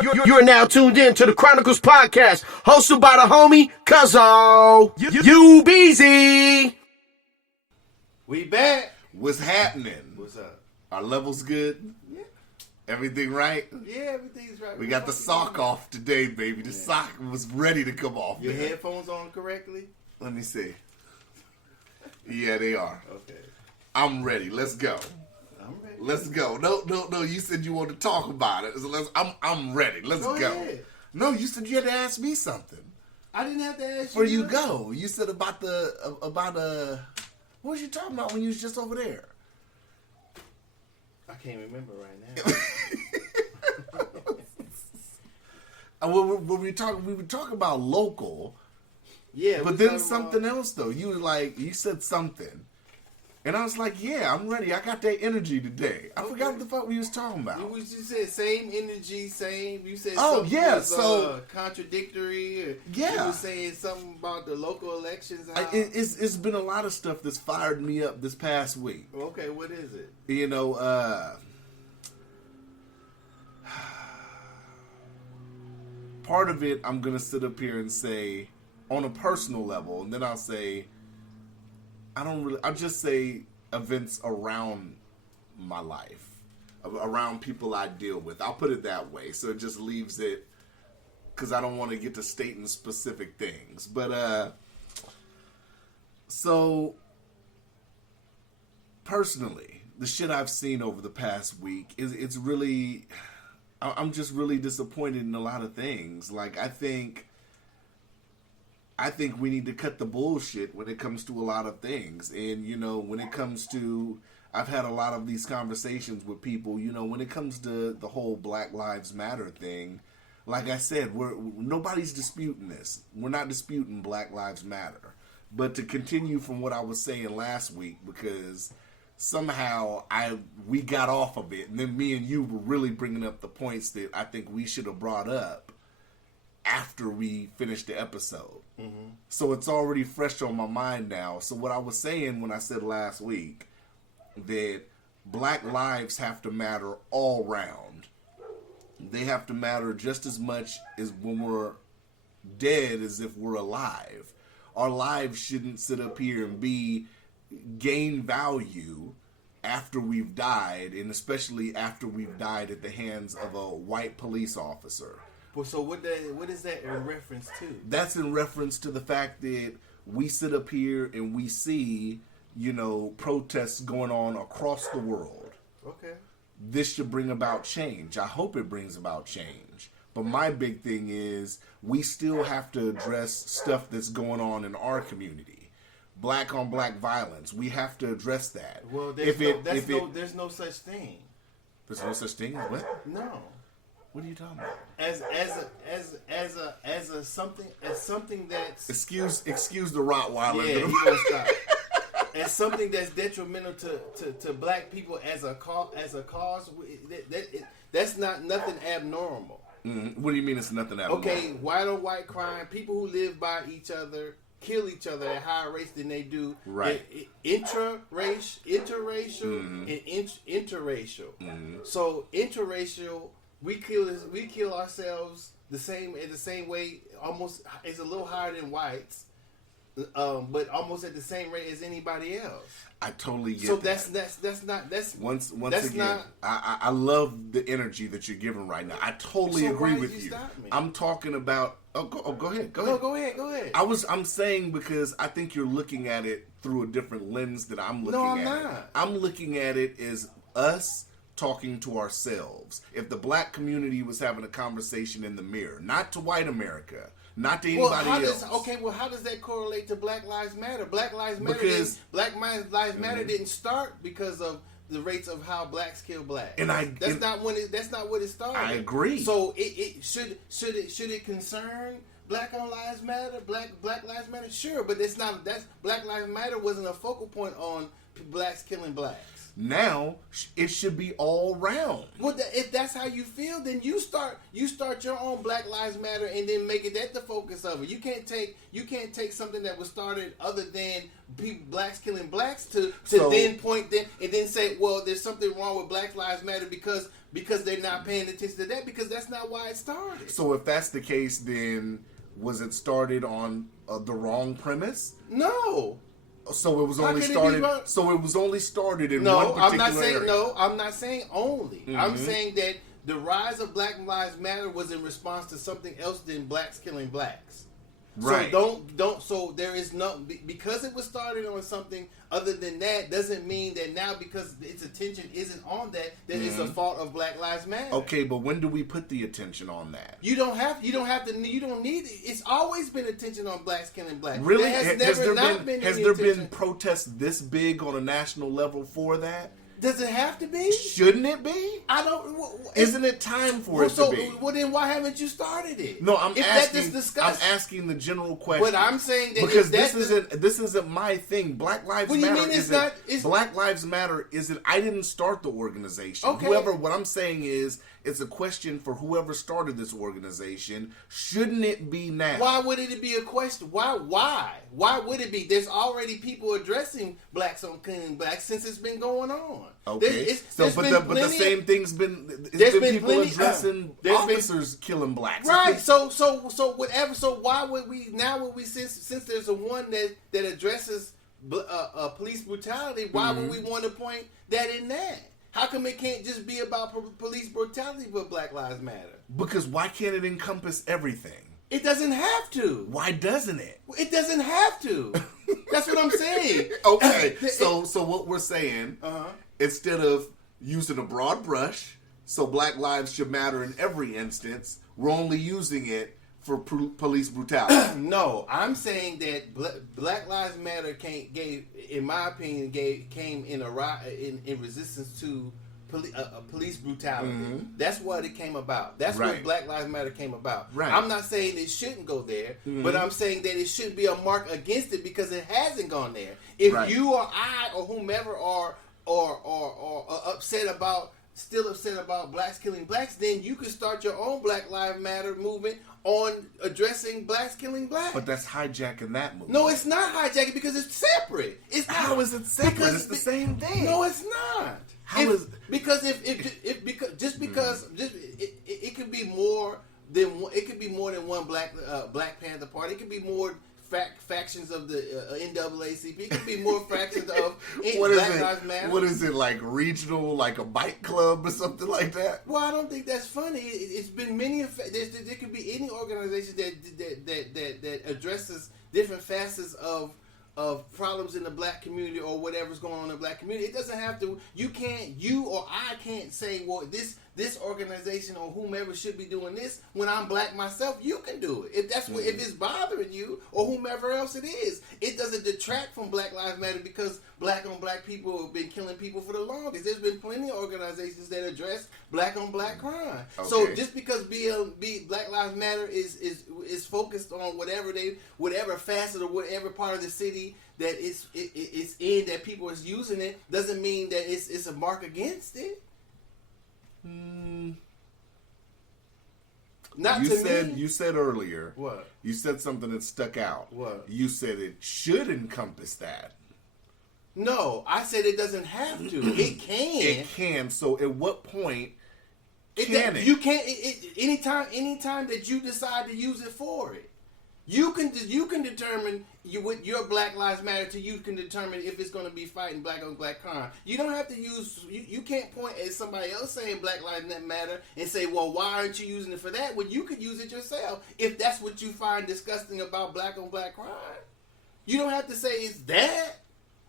You're now tuned in to the Chronicles Podcast, hosted by the homie Cuzzo. You Beezy. We back. What's happening? What's up? Our levels good? Yeah. Everything right? Yeah, everything's right. We got the sock off today, baby. The sock was ready to come off. Your headphones on correctly? Let me see. Yeah, they are. Okay. I'm ready. Let's go. I'm ready. Let's go. No. You said you wanted to talk about it. So I'm ready. Let's go. Ahead. No, you said you had to ask me something. I didn't have to ask you. Where you go? You said about what was you talking about when you was just over there? I can't remember right now. When we were talking about local. Yeah, but then something else though. You said something, and I was like, "Yeah, I'm ready. I got that energy today." I forgot what the fuck we was talking about. You said same energy, same. You said so contradictory. Or yeah, you were saying something about the local elections. It's been a lot of stuff that's fired me up this past week. Okay, what is it? You know, part of it, I'm gonna sit up here and say, on a personal level, and then I'll say, I'll just say events around my life, around people I deal with. I'll put it that way, so it just leaves it, because I don't want to get to stating specific things. But, so, personally, the shit I've seen over the past week, it's really, I'm just really disappointed in a lot of things. Like, I think we need to cut the bullshit when it comes to a lot of things. And, you know, when it comes to, I've had a lot of these conversations with people, you know, when it comes to the whole Black Lives Matter thing, like I said, nobody's disputing this. We're not disputing Black Lives Matter. But to continue from what I was saying last week, because somehow we got off of it, and then me and you were really bringing up the points that I think we should have brought up after we finished the episode. Mm-hmm. So it's already fresh on my mind now. So what I was saying when I said last week that Black lives have to matter all round. They have to matter just as much as when we're dead as if we're alive. Our lives shouldn't sit up here and gain value after we've died, and especially after we've died at the hands of a white police officer. Well, so what is that in reference to? That's in reference to the fact that we sit up here and we see, you know, protests going on across the world. Okay. This should bring about change. I hope it brings about change. But my big thing is we still have to address stuff that's going on in our community. Black on black violence. We have to address that. Well, there's no such thing. There's no such thing as what? No. What are you talking about? As something that's excuse the Rottweiler. Yeah, he gonna stop. As something that's detrimental to black people as a cause, that's not nothing abnormal. Mm-hmm. What do you mean it's nothing abnormal? Okay, white on white crime, people who live by each other kill each other at higher rates than they do. Right. Interracial mm-hmm. and interracial. Mm-hmm. So interracial, we kill ourselves the same way. Almost, it's a little higher than whites, but almost at the same rate as anybody else. I totally get that. So that's not once that's again. Not, I love the energy that you're giving right now. I totally agree with you. I'm talking about. Go ahead. No, go ahead. I'm saying because I think you're looking at it through a different lens that I'm looking at. No, I'm not. I'm looking at it as us talking to ourselves. If the black community was having a conversation in the mirror, not to white America, not to anybody else. How does that correlate to Black Lives Matter? Black Lives Matter didn't start because of the rates of how blacks kill blacks. That's not what it started. I agree. So it should it concern Black Lives Matter? Black Lives Matter? Sure, but it's not. Black Lives Matter wasn't a focal point on blacks killing blacks. Now it should be all round. Well, if that's how you feel, then you start your own Black Lives Matter and then make it that the focus of it. You can't take something that was started other than blacks killing blacks to then point them and then say, well, there's something wrong with Black Lives Matter because they're not paying attention to that, because that's not why it started. So if that's the case, then was it started on the wrong premise? No. So it was only started. So it was only started in no, one particular I'm not saying area. no. I'm not saying only. Mm-hmm. I'm saying that the rise of Black Lives Matter was in response to something else than blacks killing blacks. Right. So don't. So there is no, because it was started on something other than that doesn't mean that now, because its attention isn't on that it's a fault of Black Lives Matter. Okay, but when do we put the attention on that? You don't need it. It's always been attention on blacks killing blacks. Really? There Has there been protests this big on a national level for that? Does it have to be? Shouldn't it be? I don't. Isn't it time for it to be? Well, then why haven't you started it? No, I'm asking the general question. But I'm saying that because this isn't my thing. Black Lives Matter. What do you mean Black Lives Matter isn't. I didn't start the organization. Okay. What I'm saying is, it's a question for whoever started this organization. Shouldn't it be now? Why would it be a question? Why? Why would it be? There's already people addressing blacks on killing blacks since it's been going on. Okay, but the same thing's been. There's been people addressing officers killing blacks. Right. So whatever. So why would we now? Would we since there's a one that addresses police brutality? Why would we want to point that in that? How come it can't just be about police brutality for Black Lives Matter? Because why can't it encompass everything? It doesn't have to. Why doesn't it? It doesn't have to. That's what I'm saying. Okay, so what we're saying, instead of using a broad brush, so Black lives should matter in every instance, we're only using it for police brutality. No, I'm saying that Black Lives Matter came in resistance to police brutality. That's what it came about. That's what Black Lives Matter came about. Right. I'm not saying it shouldn't go there, but I'm saying that it should be a mark against it because it hasn't gone there. If you or I or whomever are still upset about blacks killing blacks, then you can start your own Black Lives Matter movement on addressing blacks killing blacks. But that's hijacking that movement. No, it's not hijacking because it's separate. How is it separate? Because it's the same thing. No, it's not. Because it could be more than one Black Panther Party. It could be more factions of the NAACP. It could be more factions of Black Lives Matter. What is it, like regional, like a bike club or something like that? Well, I don't think that's funny. It's been many. There could be any organization that addresses different facets of problems in the black community or whatever's going on in the black community. It doesn't have to. You or I can't say, well, this organization or whomever should be doing this when I'm black myself. You can do it if it's bothering you or whomever else it is. It doesn't detract from Black Lives Matter because black on black people have been killing people for the longest. There's been plenty of organizations that address black on black crime. Okay. So just because Black Lives Matter is focused on whatever facet or whatever part of the city that it's in that people is using it doesn't mean that it's a mark against it. You said earlier. What? You said something that stuck out. What? You said it should encompass that. No, I said it doesn't have to. It can. It can. So at what point can it? You can't. Anytime that you decide to use it for it. You can determine with your Black Lives Matter you can determine if it's going to be fighting black on black crime. You don't have to use. You can't point at somebody else saying Black Lives Matter and say, well, why aren't you using it for that? Well, you could use it yourself if that's what you find disgusting about black on black crime. You don't have to say it's that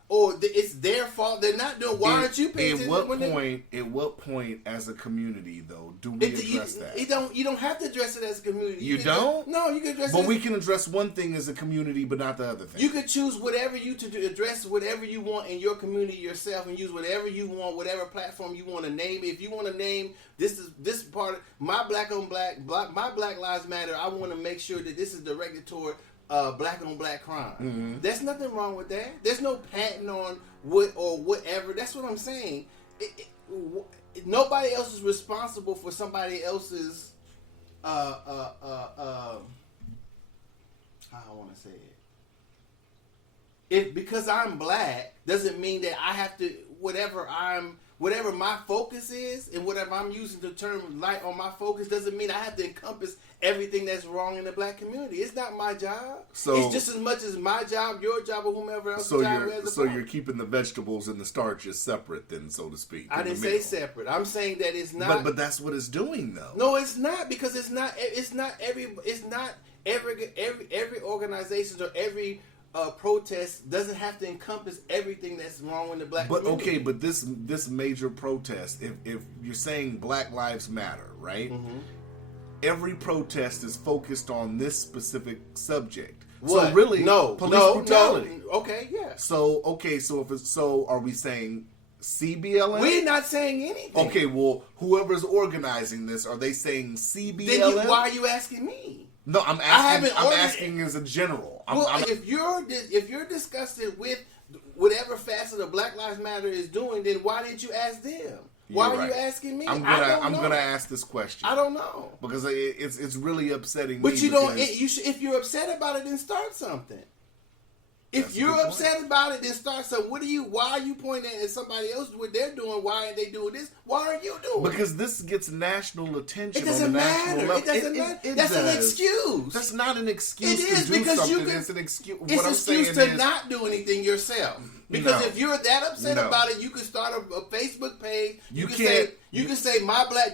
or it's their fault. They're not doing. Why aren't you paying attention? At what point, as a community, though, do we address that? You don't have to address it as a community. You don't? No, you can address it. But we can address one thing as a community, but not the other thing. You can choose whatever address whatever you want in your community yourself, and use whatever you want, whatever platform you want to name. If you want to name this part of my black on black, my Black Lives Matter, I want to make sure that this is directed toward black on black crime. There's nothing wrong with that. There's no patent whatever. That's what I'm saying. Nobody else is responsible for somebody else's how I want to say it. Because I'm black doesn't mean that I have to whatever my focus is and whatever I'm using the term light on my focus doesn't mean I have to encompass everything that's wrong in the black community. It's not my job. So it's just as much as my job, your job, or whomever else's job. So you're keeping the vegetables and the starches separate, then, so to speak. I didn't say separate. I'm saying that it's not. But that's what it's doing, though. No, it's not, because it's not every organization or every protest doesn't have to encompass everything that's wrong with the black community. Okay, but this major protest, if you're saying Black Lives Matter, right? Mm-hmm. Every protest is focused on this specific subject. What? So really, police brutality. No. Okay, yeah. So are we saying CBLM? We're not saying anything. Okay, well, whoever's organizing this, are they saying CBLM? Then why are you asking me? No, I'm asking as a general. If you're disgusted with whatever facet of Black Lives Matter is doing, then why didn't you ask them? Why are you asking me? I'm gonna ask this question. I don't know, because it's really upsetting. But you don't. If you're upset about it, then start something. If you're upset about it, then start something. Why are you pointing at somebody else what they're doing? Why aren't they doing this? Why aren't you doing it? Because this gets national attention. It doesn't matter. It doesn't matter. That's an excuse. That's not an excuse. It is, to do because something. It's an excuse. It's an excuse to not do anything yourself. Because if you're that upset about it, you could start a Facebook page. You can say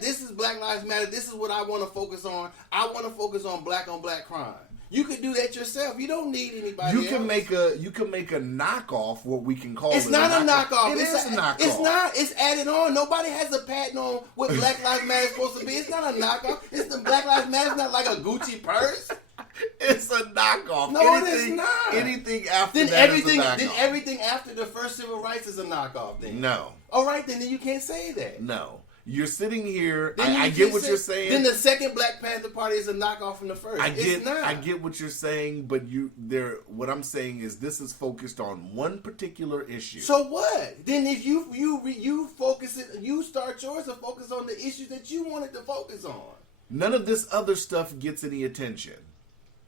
this is Black Lives Matter. This is what I want to focus on. I want to focus on black crime. You could do that yourself. You don't need anybody else. You can make a knockoff, what we can call it. It's not a knockoff. It is a knockoff. It's not. It's added on. Nobody has a patent on what Black Lives Matter is supposed to be. It's not a knockoff. It's the Black Lives Matter is not like a Gucci purse. It knockoff. No, it is not. Anything after that is a knockoff. Then everything after the first civil rights is a knockoff. Then no. All right, then you can't say that. No. You're sitting here. I get what you're saying. Then the second Black Panther Party is a knockoff from the first. It's not. I get what you're saying, but what I'm saying is this is focused on one particular issue. So what? Then if you focus it, you start yours to focus on the issues that you wanted to focus on. None of this other stuff gets any attention.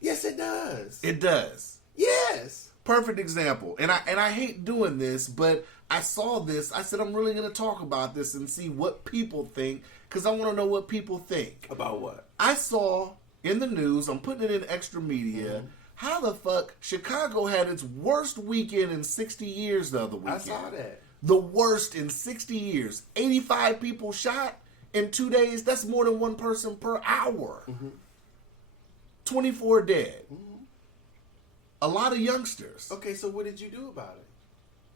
Yes, it does. It does. Yes. Perfect example. And I hate doing this, but I saw this. I said I'm really going to talk about this and see what people think, because I want to know what people think. About what? I saw in the news, I'm putting it in extra media, how the fuck Chicago had its worst weekend in 60 years the other weekend. I saw that. The worst in 60 years. 85 people shot in 2 days. That's more than one person per hour. 24 dead. A lot of youngsters. Okay, so what did you do about it?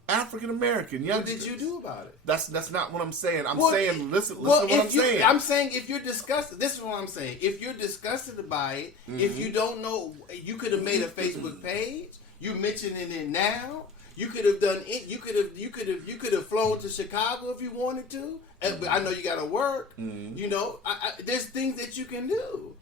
African American youngsters. What did you do about it? That's not what I'm saying. Saying listen to what I'm saying. I'm saying if you're disgusted, this is what I'm saying. If you're disgusted by it, if you don't know, you could have made a Facebook page. You mentioning it now. You could have done it. You could have flown to Chicago if you wanted to. But I know you got to work. You know, there's things that you can do.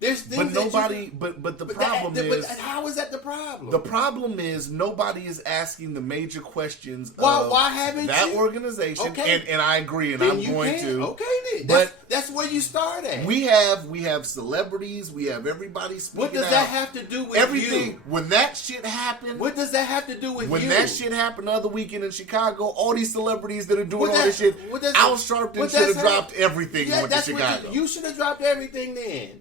There's things but the problem is... But how is that the problem? The problem is nobody is asking the major questions why haven't that you? Organization. Okay. And I agree, and then I'm going to. Okay, then. But that's where you start at. We have celebrities. We have everybody speaking What does out. that have to do with everything? You? When that shit happened... What does that have to do with when you? When that shit happened the other weekend in Chicago, all these celebrities that are doing all this shit, Al Sharpton should have dropped everything going to Chicago. You should have dropped everything then.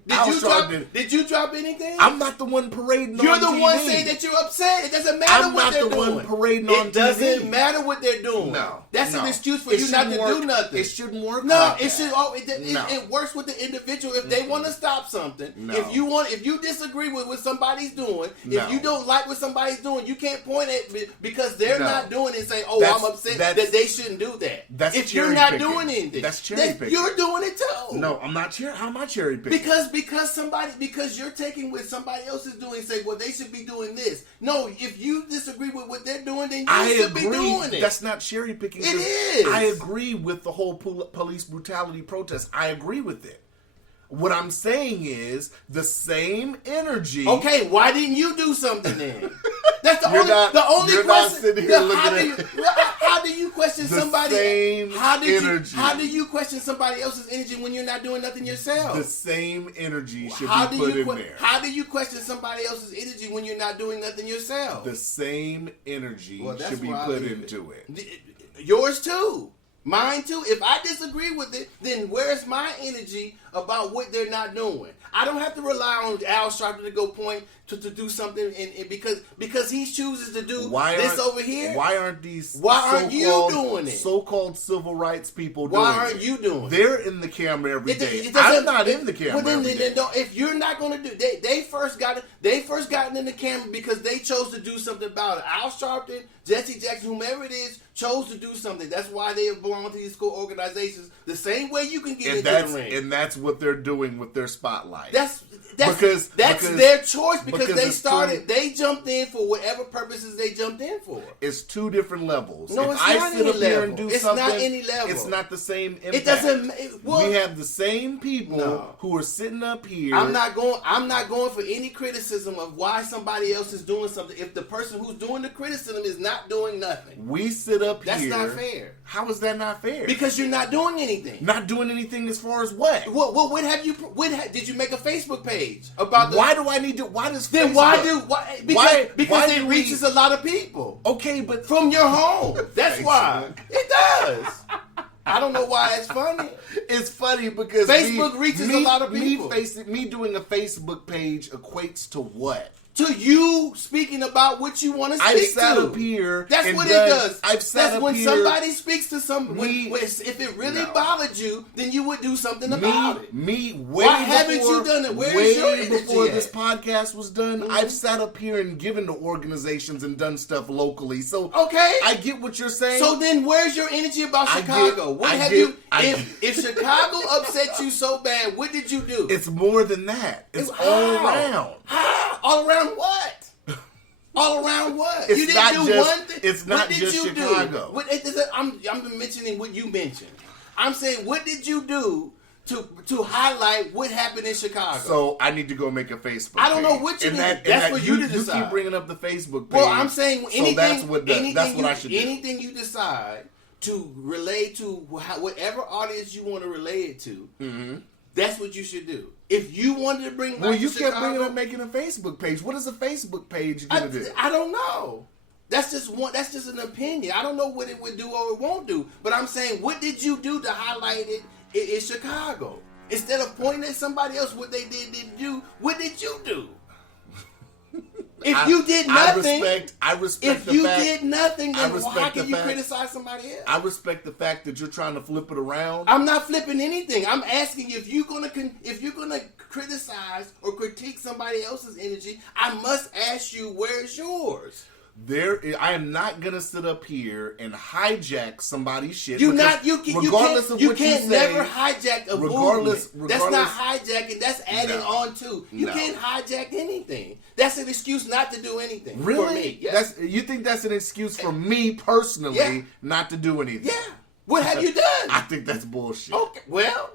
Did you drop anything? I'm not the one parading on TV. You're the one saying that you're upset. It doesn't matter what they're doing. I'm not the one parading on TV. It doesn't matter what they're doing. No. That's an excuse for you not to do nothing. It shouldn't work like that. It works with the individual. If they want to stop something, if you disagree with what somebody's doing, if you don't like what somebody's doing, you can't point at because they're not doing it and say, I'm upset that they shouldn't do that. If you're not doing anything, that's cherry picking. You're doing it too. No, I'm not cherry. How am I cherry picking? Because you're taking what somebody else is doing and say, well, they should be doing this. No, if you disagree with what they're doing, then you should be doing it. That's not cherry picking. It is. I agree with the whole police brutality protest. I agree with it. What I'm saying is the same energy. Okay, why didn't you do something then? That's the You're only not- the only you're not question. sitting here how looking do at- you how do you question The somebody? same How energy. do you question somebody else's energy when you're not doing nothing yourself? The same energy should How be do put you in there. how do you question somebody else's energy when you're not doing nothing yourself? The same energy Well, that's should be where I put leave into it. Yours too. Mine too. If I disagree with it, then where's my energy about what they're not doing? I don't have to rely on Al Sharpton to go point to do something, and because he chooses to do this over here. Why aren't these? Why aren't you doing it? So-called civil rights people doing Why it? aren't you doing it? They're in the camera every day. It doesn't- I'm not in the camera Well, then, every then day. don't, if you're not going to do, they first got in the camera because they chose to do something about it. Al Sharpton, Jesse Jackson, whomever it is, chose to do something. That's why they belong to these school organizations. The same way you can get into the ring. And that's what they're doing with their spotlight. That's Because their choice because they it's started. They jumped in for whatever purposes they jumped in for. It's two different levels. No, if it's I not sit any up here level. and do It's something, not any level. it's not the same impact. It doesn't. We have the same people No. who are sitting up here. I'm not going for any criticism of why somebody else is doing something if the person who's doing the criticism is not doing nothing. We sit up That's here. not fair. How is that not fair? Because you're not doing anything. Not doing anything as far as what? What have you? Did you make a Facebook page about the? Why do I need to? Why does Then Facebook, because why it do reaches a lot of people Okay, but from your home. That's why Facebook. it does. I don't know why it's funny. it's funny because Facebook reaches a lot of people. Me doing a Facebook page equates to what? To you speaking about what you want to I've speak sat to. up here. That's and what done- it does. I've sat That's up when here. somebody speaks to someone. Me- If it really No. bothered you, then you would do something about it. Me, way Why haven't before, you done it? Where is way your energy before at? this podcast was done, Mhm. I've sat up here and given to organizations and done stuff locally. So Okay. I get what you're saying. So then, where's your energy about I Chicago? get- What I have get- you? I If Chicago upset you so bad, what did you do? it's more than that. It's How? all around. How? All around what? All around what? It's you didn't not do just- one thing. it's not What did just you Chicago. Do? I'm mentioning what you mentioned. I'm saying, what did you do to highlight what happened in Chicago? So I need to go make a Facebook. I don't know page. what you And need. that- That's and for that you to You decide. keep bringing up the Facebook page. Well, I'm saying anything. So that's what I should do. Anything you decide to relate to whatever audience you want to relay it to, that's what you should do. If you wanted to bring, Well, back you to kept Chicago, bringing up making a Facebook page. What is a Facebook page gonna do? I don't know. That's just one. That's just an opinion. I don't know what it would do or it won't do. But I'm saying, what did you do to highlight it in Chicago? Instead of pointing at somebody else what they didn't do, what did you do? If you did nothing, I respect if the you fact. did nothing, I then respect how the can you fact- criticize somebody else? I respect the fact that you're trying to flip it around. I'm not flipping anything. I'm asking you if you're gonna criticize or critique somebody else's energy, I must ask you where's yours. I am not gonna sit up here and hijack somebody's shit. You because not you can regardless of you what can't you say, never hijack a regardless- movement. That's not regardless- hijacking. That's adding No. on to. You No. can't hijack anything. That's an excuse not to do anything. Really? For me. Yes. You think that's an excuse for me personally Yeah. not to do anything? Yeah. What have you done? I think that's bullshit. Okay. Well,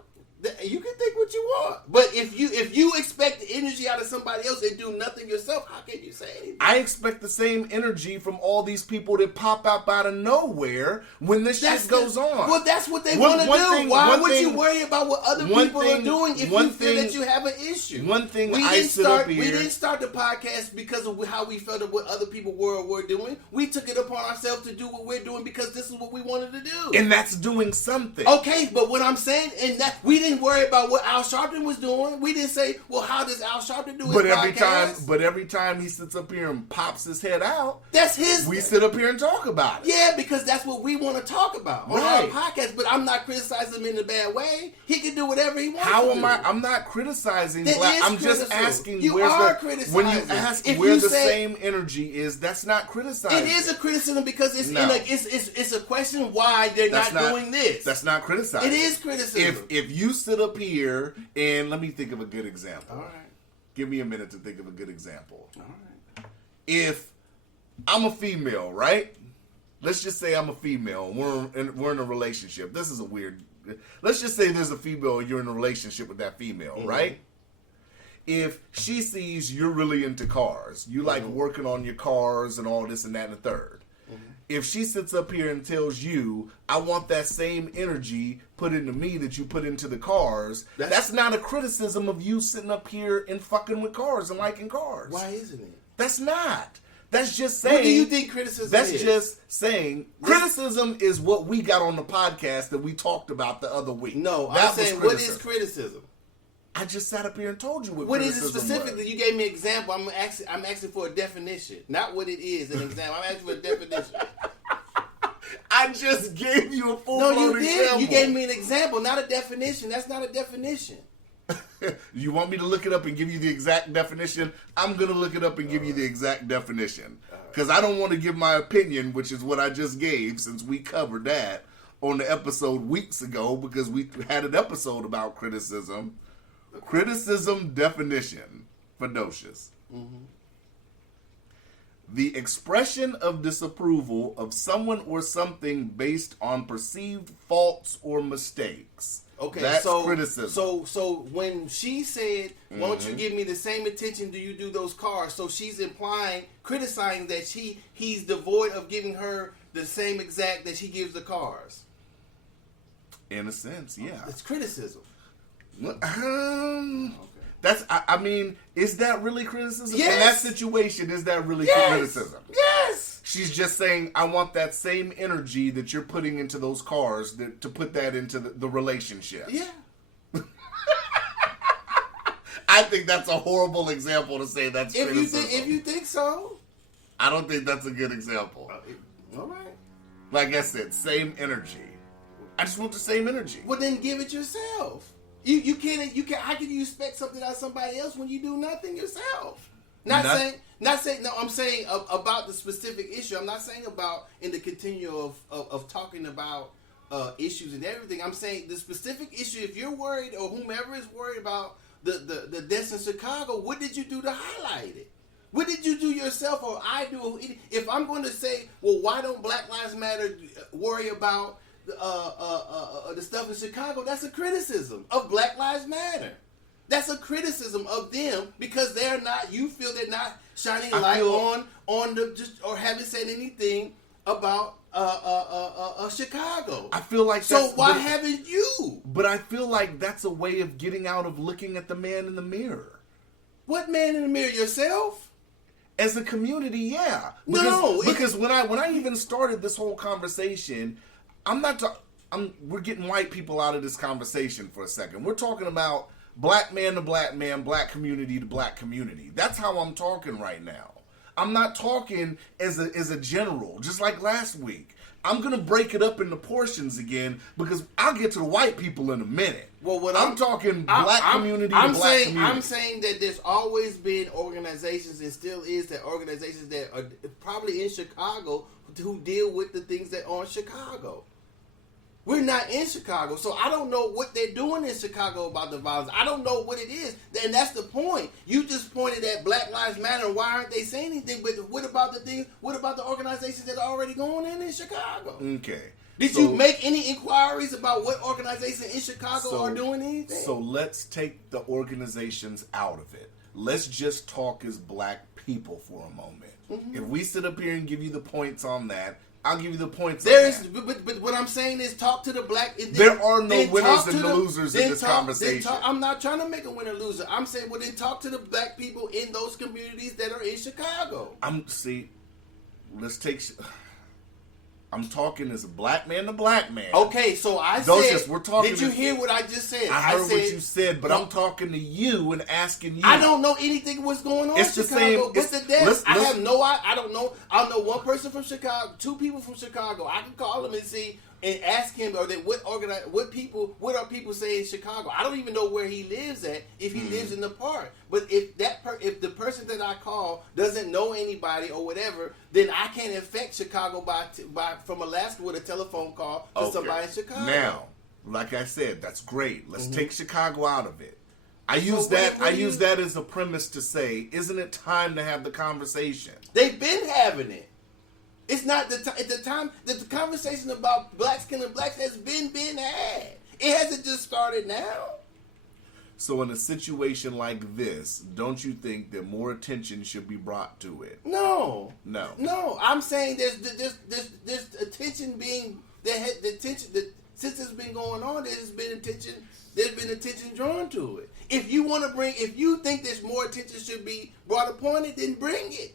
you can think what you want, but if you expect energy out of somebody else and do nothing yourself, how can you say anything? I expect the same energy from all these people that pop up out of nowhere when this shit goes on. Well, that's what they One- want to one do. thing- Why one would you thing- worry about what other one people thing- are doing if one you feel thing- that you have an issue? one thing we I didn't sit start. up We here- didn't start the podcast because of how we felt of what other people were doing. We took it upon ourselves to do what we're doing because this is what we wanted to do. And that's doing something. Okay, but what I'm saying, and that we didn't worry about what Al Sharpton was doing. We didn't say, well, how does Al Sharpton do his But podcast? every time he sits up here and pops his head out, That's his. we sit up here and talk about it. Yeah, because that's what we want to talk about on Right. our podcast. But I'm not criticizing him in a bad way. He can do whatever he wants. How to am do. I? I'm not criticizing That black. is I'm just criticism. asking You where's are the when you criticizing. ask If where you the say- same energy is. That's not criticizing. It is a criticism because it's No. it's a question why they're That's not doing this. That's not criticizing. It is criticism. If you sit up here and let me think of a good example. All right. Give me a minute to think of a good example. All right. If I'm a female, right? Let's just say I'm a female. And we're in a relationship. This is a weird. Let's just say there's a female and you're in a relationship with that female, right? if she sees you're really into cars, you like working on your cars and all this and that and the third. If she sits up here and tells you, I want that same energy put into me that you put into the cars, that's not a criticism of you sitting up here and fucking with cars and liking cars. Why isn't it? That's not. That's just saying. What do you think criticism is? That's just saying. Criticism is what we got on the podcast that we talked about the other week. No, that I'm saying, what is criticism? I just sat up here and told you what is it specifically? Was. You gave me an example. I'm asking for a definition, not what it is. An example. I'm asking for a definition. I just gave you a full. No, you did. Example. You gave me an example, not a definition. That's not a definition. You want me to look it up and give you the exact definition? I'm going to look it up and give you the exact definition. Because I don't want to give my opinion, which is what I just gave, since we covered that on the episode weeks ago, because we had an episode about criticism. Criticism definition. Fadocious. Mm-hmm. The expression of disapproval of someone or something based on perceived faults or mistakes. Okay, that's criticism. So when she said, "Why don't you give me the same attention do you do those cars?" So she's criticizing that he's devoid of giving her the same exact that she gives the cars. In a sense, yeah, it's criticism. Okay. That's. I mean, is that really criticism? Yes. In that situation, is that really criticism? Yes. She's just saying, I want that same energy that you're putting into those cars to put that into the relationship. Yeah. I think that's a horrible example to say that's criticism. If you think so. I don't think that's a good example. All right. Like I said, same energy. I just want the same energy. Well, then give it yourself. You can't. How can you expect something out of somebody else when you do nothing yourself? Not saying. No, I'm saying about the specific issue. I'm not saying about in the continuum of talking about issues and everything. I'm saying the specific issue. If you're worried or whomever is worried about the deaths in Chicago, what did you do to highlight it? What did you do yourself or I do? If I'm going to say, well, why don't Black Lives Matter worry about the stuff in Chicago? That's a criticism of Black Lives Matter. That's a criticism of them because they're not. You feel they're not shining light on the just or haven't said anything about Chicago. I feel like why haven't you? But I feel like that's a way of getting out of looking at the man in the mirror. What man in the mirror? Yourself? As a community, yeah. Because when I even started this whole conversation, we're getting white people out of this conversation for a second. We're talking about black man to black man, black community to black community. That's how I'm talking right now. I'm not talking as a general, just like last week. I'm going to break it up into portions again because I'll get to the white people in a minute. Well, I'm talking black community to black community. I'm saying that there's always been organizations and still is that organizations that are probably in Chicago who deal with the things that are in Chicago. We're not in Chicago, so I don't know what they're doing in Chicago about the violence. I don't know what it is, and that's the point. You just pointed at Black Lives Matter. Why aren't they saying anything? But what about the things? What about the organizations that are already going in Chicago? Okay. Did you make any inquiries about what organizations in Chicago are doing anything? So let's take the organizations out of it. Let's just talk as black people for a moment. Mm-hmm. If we sit up here and give you the points on that, I'll give you the points. But what I'm saying is talk to the black. There are no winners and losers in this conversation. I'm not trying to make a winner loser. I'm saying, well, then talk to the black people in those communities that are in Chicago. I'm talking as a black man to black man. Okay, so did you hear what I just said? I heard what you said, but I'm talking to you and asking you. I don't know anything what's going on in Chicago. It's the death. I don't know. I know one person from Chicago, two people from Chicago. I can call them and see and ask him, what are people saying in Chicago? I don't even know where he lives at, if he lives in the park. But if the person that I call doesn't know anybody or whatever, then I can't affect Chicago by from Alaska with a telephone call to somebody in Chicago. Now, like I said, that's great. Let's take Chicago out of it. I use that as a premise to say, isn't it time to have the conversation? They've been having it. It's not the time that the conversation about blacks killing blacks has been had. It hasn't just started now. So in a situation like this, don't you think that more attention should be brought to it? No. No. I'm saying there's attention being the attention that since it's been going on, there's been attention drawn to it. If you think there's more attention should be brought upon it, then bring it.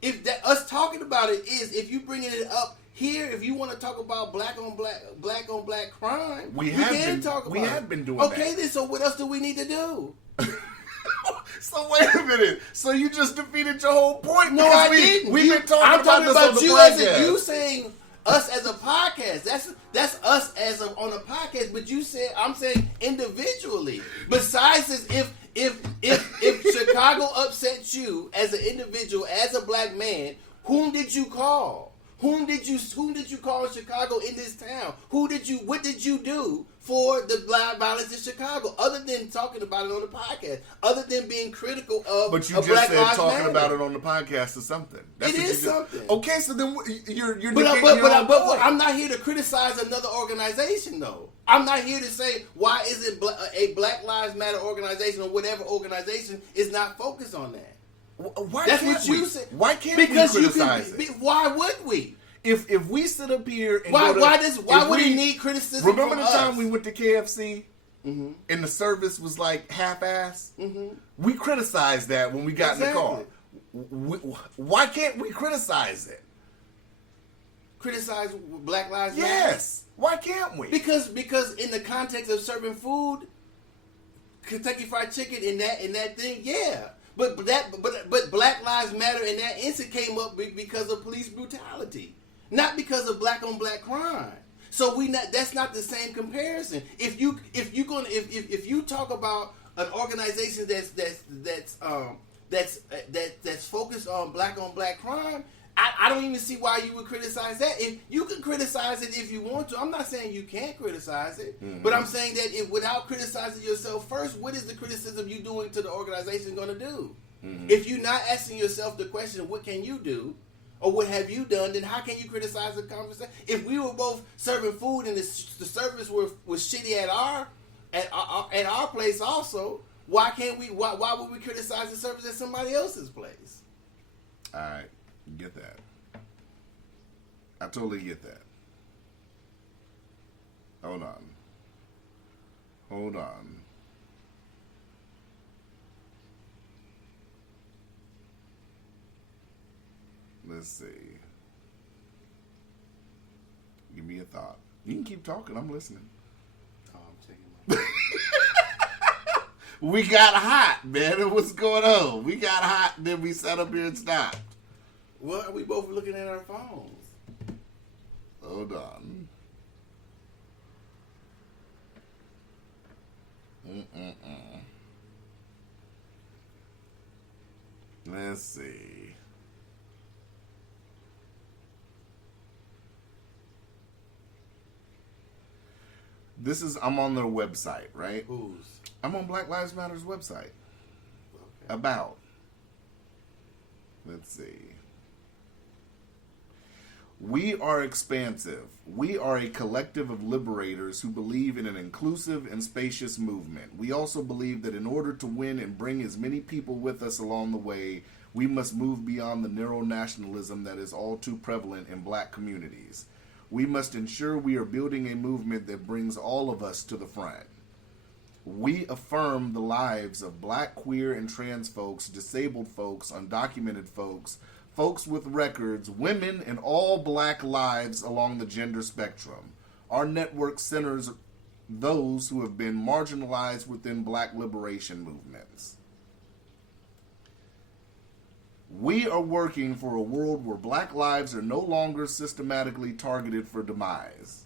If that us talking about it is, if you bringing it up here, if you want to talk about black on black crime, we can talk about it. We have been doing okay, that. then so what else do we need to do? So wait a minute. So you just defeated your whole point? No, I didn't. We've been talking I'm about talking this about on the you podcast. as you saying us as a podcast. That's us as on a podcast. But you said I'm saying individually. Besides this, if Chicago upset you as an individual, as a black man, whom did you call? Whom did you call in Chicago in this town? What did you do for the black violence in Chicago? Other than talking about it on the podcast, other than being critical of but you just Black said Lives talking Matter. about it on the podcast is something. That's It what you is just- something. Okay, so then you're But negating your own point. I'm not here to criticize another organization, though. I'm not here to say why isn't a Black Lives Matter organization or whatever organization is not focused on that. Why That's can't what we? you said. Why can't Because we you criticize can. it? Why would we? If we sit up here and Why go to, why if would we- he need criticism? Remember from the time us? we went to KFC Mhm. and the service was like half-ass? Mhm. We criticized that when we got in the car. Exactly. Why can't we criticize it? Criticize Black Lives Matter? Yes. Why can't we? Because in the context of serving food, Kentucky Fried Chicken in that thing, yeah. But Black Lives Matter in that instant came up because of police brutality, not because of black on black crime. So that's not the same comparison. If you talk about an organization that's focused on black crime, I don't even see why you would criticize that. If you can criticize it if you want to, I'm not saying you can't criticize it, but I'm saying that without criticizing yourself first, what is the criticism you doing to the organization going to do? If you're not asking yourself the question, what can you do, or what have you done, then how can you criticize the conversation? If we were both serving food and the service was shitty at our place also, why can't we? Why would we criticize the service at somebody else's place? All right. Get that. I totally get that. Hold on. Let's see. Give me a thought. You can keep talking. I'm listening. Oh, I'm taking my. We got hot, man. What's going on? We got hot, and then we sat up here and stopped. Well, we both looking at our phones. Hold on. Let's see. I'm on their website, right? Whose? I'm on Black Lives Matter's website. Okay. About. Let's see. We are expansive. We are a collective of liberators who believe in an inclusive and spacious movement. We also believe that in order to win and bring as many people with us along the way, we must move beyond the narrow nationalism that is all too prevalent in black communities. We must ensure we are building a movement that brings all of us to the front. We affirm the lives of black, queer, and trans folks, disabled folks, undocumented folks, folks with records, women, and all black lives along the gender spectrum. Our network centers those who have been marginalized within black liberation movements. We are working for a world where black lives are no longer systematically targeted for demise.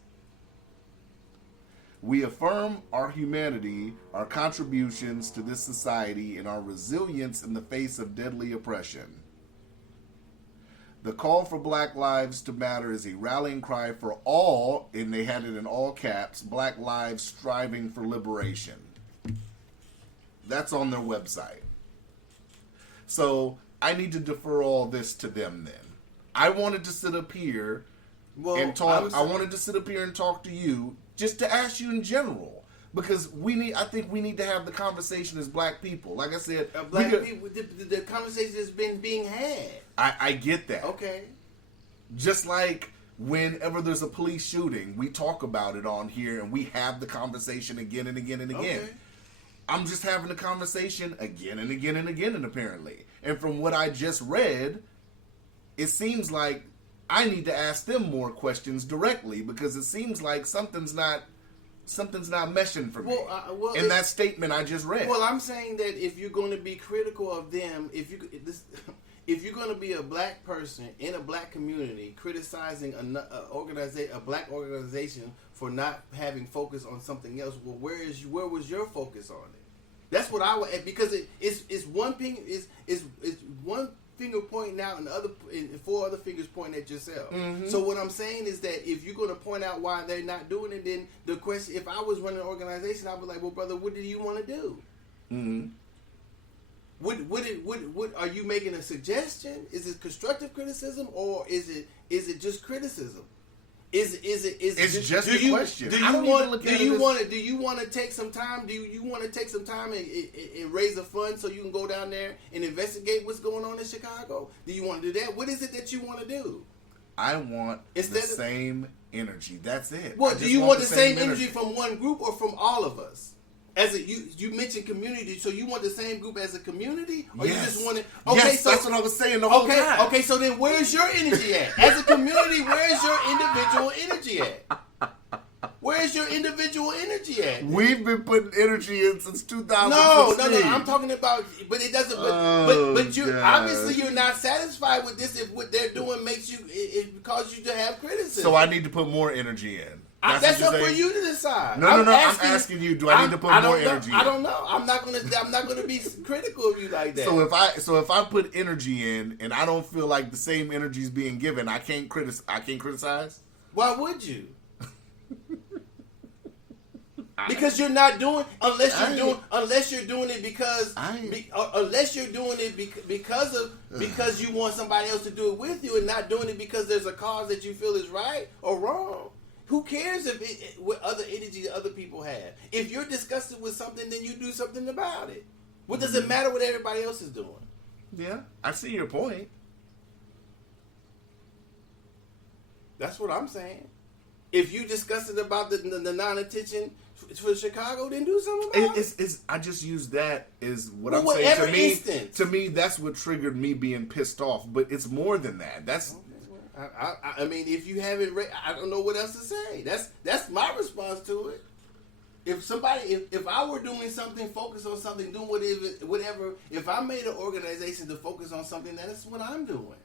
We affirm our humanity, our contributions to this society, and our resilience in the face of deadly oppression. The call for Black Lives to Matter is a rallying cry for all, and they had it in all caps, black lives striving for liberation. That's on their website. So I need to defer all this to them then. I wanted to sit up here and talk. I wanted to sit up here and talk to you just to ask you in general. Because I think we need to have the conversation as black people. Like I said, people, the conversation has been being had. I get that. Okay. Just like whenever there's a police shooting, we talk about it on here and we have the conversation again and again and again. Okay. I'm just having a conversation again and again and again, and apparently. And from what I just read, it seems like I need to ask them more questions directly, because it seems like something's not meshing for me. In that statement I just read. Well, I'm saying that if you're going to be critical of them, if you're going to be a black person in a black community criticizing a black organization for not having focus on something else, well, where was your focus on it? That's what I would, because it's one thing is one finger pointing out and four other fingers pointing at yourself. Mm-hmm. So what I'm saying is that if you're going to point out why they're not doing it, then the question, if I was running an organization, I'd be like, well, brother, what do you want to do? Mm-hmm. What are you making a suggestion? Is it constructive criticism, or is it just criticism? Is it's just a question. Do you want to take some time? Do you want to take some time and raise a fund so you can go down there and investigate what's going on in Chicago? Do you want to do that? What is it that you want to do? I want the same energy. That's it. Well, do you want the same energy from one group or from all of us? You mentioned community, so you want the same group as a community, or yes. You just want it? Okay, yes, so that's what I was saying the whole time. Okay, so then where's your energy at? As a community, where's your individual energy at? Where's your individual energy at? We've been putting energy in since 2016. No. I'm talking about, but it doesn't. But you obviously you're not satisfied with this. If what they're doing makes you, it causes you to have criticism. So I need to put more energy in. That's up for you to decide. No. I'm asking you. Do I need to put more energy in? I don't know. I'm not gonna be critical of you like that. So if I put energy in and I don't feel like the same energy is being given, I can't criticize. Why would you? Because you're not doing unless you're doing it because you want somebody else to do it with you, and not doing it because there's a cause that you feel is right or wrong. Who cares what other energy that other people have? If you're disgusted with something, then you do something about it. What does it matter what everybody else is doing? Yeah, I see your point. That's what I'm saying. If you disgusted about the non-attention for Chicago, then do something about it. I just use that as what I'm saying. To me, that's what triggered me being pissed off. But it's more than that. That's. I mean, if you haven't read, I don't know what else to say. That's my response to it. If I were doing something, focus on something, doing whatever, if I made an organization to focus on something, that's what I'm doing.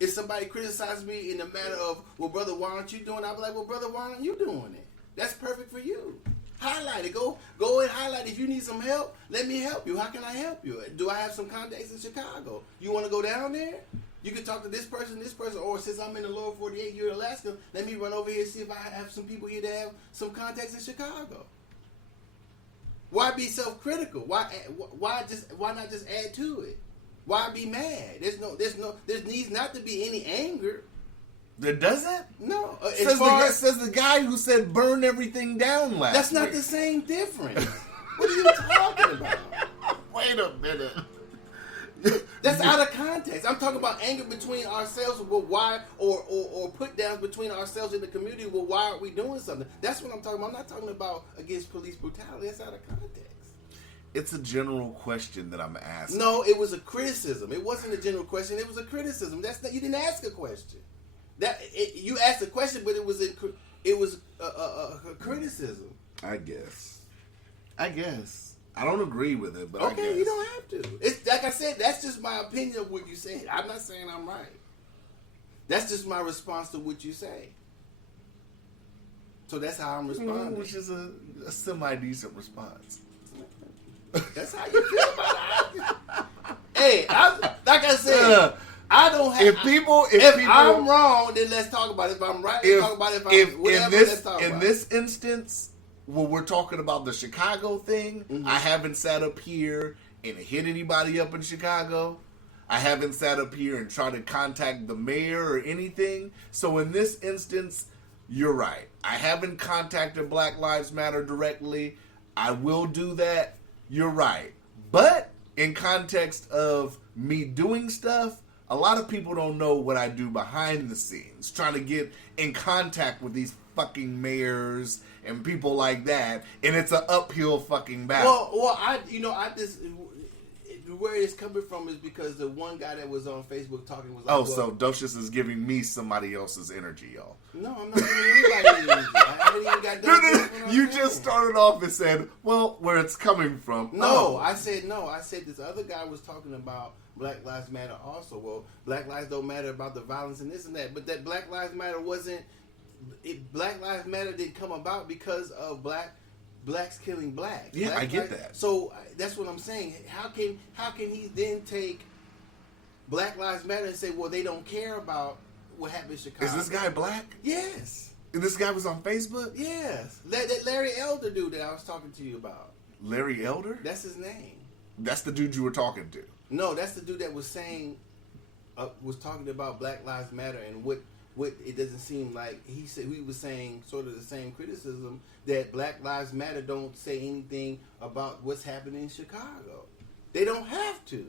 If somebody criticizes me in the matter of, well, brother, why aren't you doing it? I'll be like, well, brother, why aren't you doing it? That's perfect for you. Highlight it. Go and highlight it. If you need some help, let me help you. How can I help you? Do I have some contacts in Chicago? You want to go down there? You can talk to this person, or since I'm in the lower 48, you're in Alaska, let me run over here and see if I have some people here that have some contacts in Chicago. Why be self-critical? Why not just add to it? Why be mad? There needs not to be any anger. There doesn't? No. Says the guy who said burn everything down last That's not week. the same difference. What are you talking about? Wait a minute. That's out of context. I'm talking about anger between ourselves. Well, why or put downs between ourselves in the community. Well, why aren't we doing something? That's what I'm talking about. I'm not talking about against police brutality. That's out of context. It's a general question that I'm asking. No, it was a criticism. It wasn't a general question. It was a criticism. You didn't ask a question. You asked a question, but it was a criticism. I guess. I don't agree with it, but okay, I guess. You don't have to. It's like I said. That's just my opinion of what you said. I'm not saying I'm right. That's just my response to what you say. So that's how I'm responding. Which is a semi-decent response. That's how you feel about it. Hey, like I said, I don't have. If I'm wrong, then let's talk about it. If I'm right, let's talk about it. If I'm whatever, let's talk about it. In this instance, when we're talking about the Chicago thing, I haven't sat up here and hit anybody up in Chicago. I haven't sat up here and tried to contact the mayor or anything. So in this instance, you're right. I haven't contacted Black Lives Matter directly. I will do that. You're right. But in context of me doing stuff, a lot of people don't know what I do behind the scenes, trying to get in contact with these fucking mayors and people like that, and it's an uphill fucking battle. Well, I just where it's coming from is because the one guy that was on Facebook talking was like, so Docious is giving me somebody else's energy, y'all. No, I'm not giving anybody energy. I haven't even got done. No. You just started off and said, well, where it's coming from. No, I said this other guy was talking about Black Lives Matter also. Well, Black Lives don't matter about the violence and this and that. But that Black Lives Matter Black Lives Matter didn't come about because of blacks killing blacks. Yeah, Black I get lives, that. So that's what I'm saying. How can he then take Black Lives Matter and say, well, they don't care about what happened in Chicago? Is this guy black? Yes. And this guy was on Facebook? Yes. That Larry Elder dude that I was talking to you about. Larry Elder? That's his name. That's the dude you were talking to. No, that's the dude that was saying, was talking about Black Lives Matter and what it doesn't seem like he was saying sort of the same criticism that Black Lives Matter don't say anything about what's happening in Chicago. They don't have to.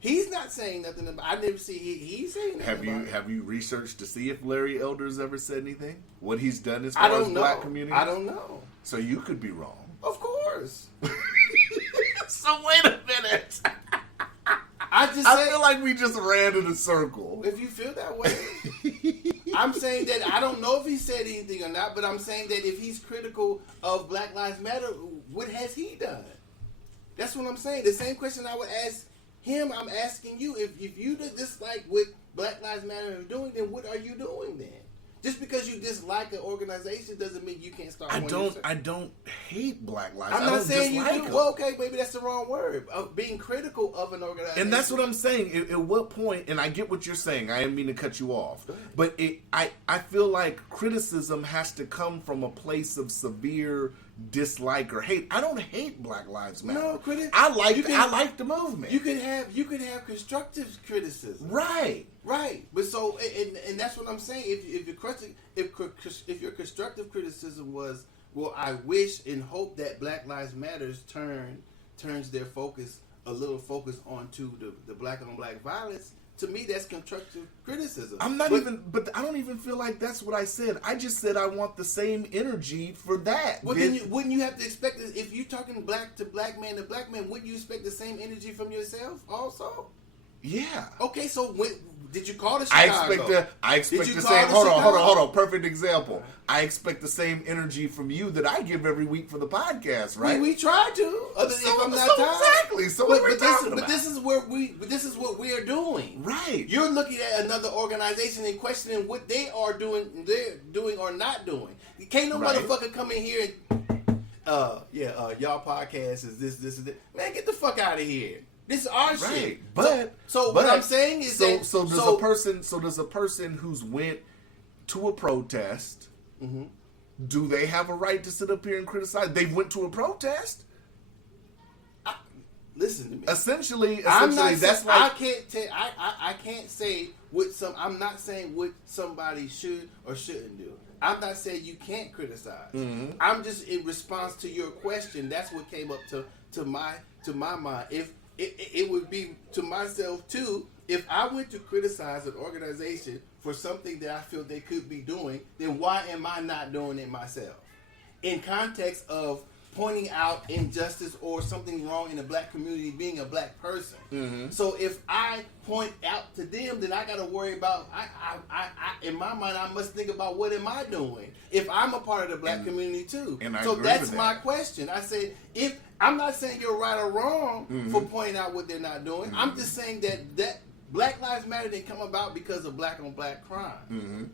He's not saying nothing about. I never see he's saying nothing. Have you researched to see if Larry Elder's ever said anything? What he's done as far as black community? I don't know. So you could be wrong. Of course. So wait a minute. I feel like we just ran in a circle. If you feel that way, I'm saying that I don't know if he said anything or not, but I'm saying that if he's critical of Black Lives Matter, what has he done? That's what I'm saying. The same question I would ask him, I'm asking you. If you dislike what Black Lives Matter is doing, then what are you doing then? Just because you dislike an organization doesn't mean you can't start. I don't hate Black Lives. I'm not saying you do. Them. Well, okay, maybe that's the wrong word. Of being critical of an organization. And that's what I'm saying. At what point? And I get what you're saying. I didn't mean to cut you off. But I feel like criticism has to come from a place of severe dislike or hate. I don't hate Black Lives Matter. No, I like the movement. You can have constructive criticism. Right. But so and that's what I'm saying. If your constructive criticism was, well, I wish and hope that Black Lives Matters turns their focus onto the black on black violence. To me, that's constructive criticism. But I don't even feel like that's what I said. I just said I want the same energy for that. Well, then wouldn't you have to expect, if you're talking black to black man, wouldn't you expect the same energy from yourself also? Yeah. Okay, so did you call it Chicago? I expect the same. Hold on. Perfect example. I expect the same energy from you that I give every week for the podcast, right? We try to. Exactly. So but this is what we are doing. Right. You're looking at another organization and questioning what they are doing. They're doing or not doing. Can't no motherfucker come in here and y'all podcast is this and that. Man, get the fuck out of here. This is our shit. But what I'm saying is does a person who's went to a protest, mm-hmm. do they have a right to sit up here and criticize? They went to a protest. Listen to me. Essentially, I'm not that's like I can't say what I'm not saying what somebody should or shouldn't do. I'm not saying you can't criticize. Mm-hmm. I'm just in response to your question. That's what came up to my mind. If it would be to myself too. If I went to criticize an organization for something that I feel they could be doing, then why am I not doing it myself? In context of pointing out injustice or something wrong in the black community, being a black person. Mm-hmm. So if I point out to them, then I got to worry about. I in my mind, I must think about what am I doing if I'm a part of the black community too. And so that's my question. I said if. I'm not saying you're right or wrong mm-hmm. for pointing out what they're not doing. Mm-hmm. I'm just saying that Black Lives Matter didn't come about because of black on black crime. Mm-hmm.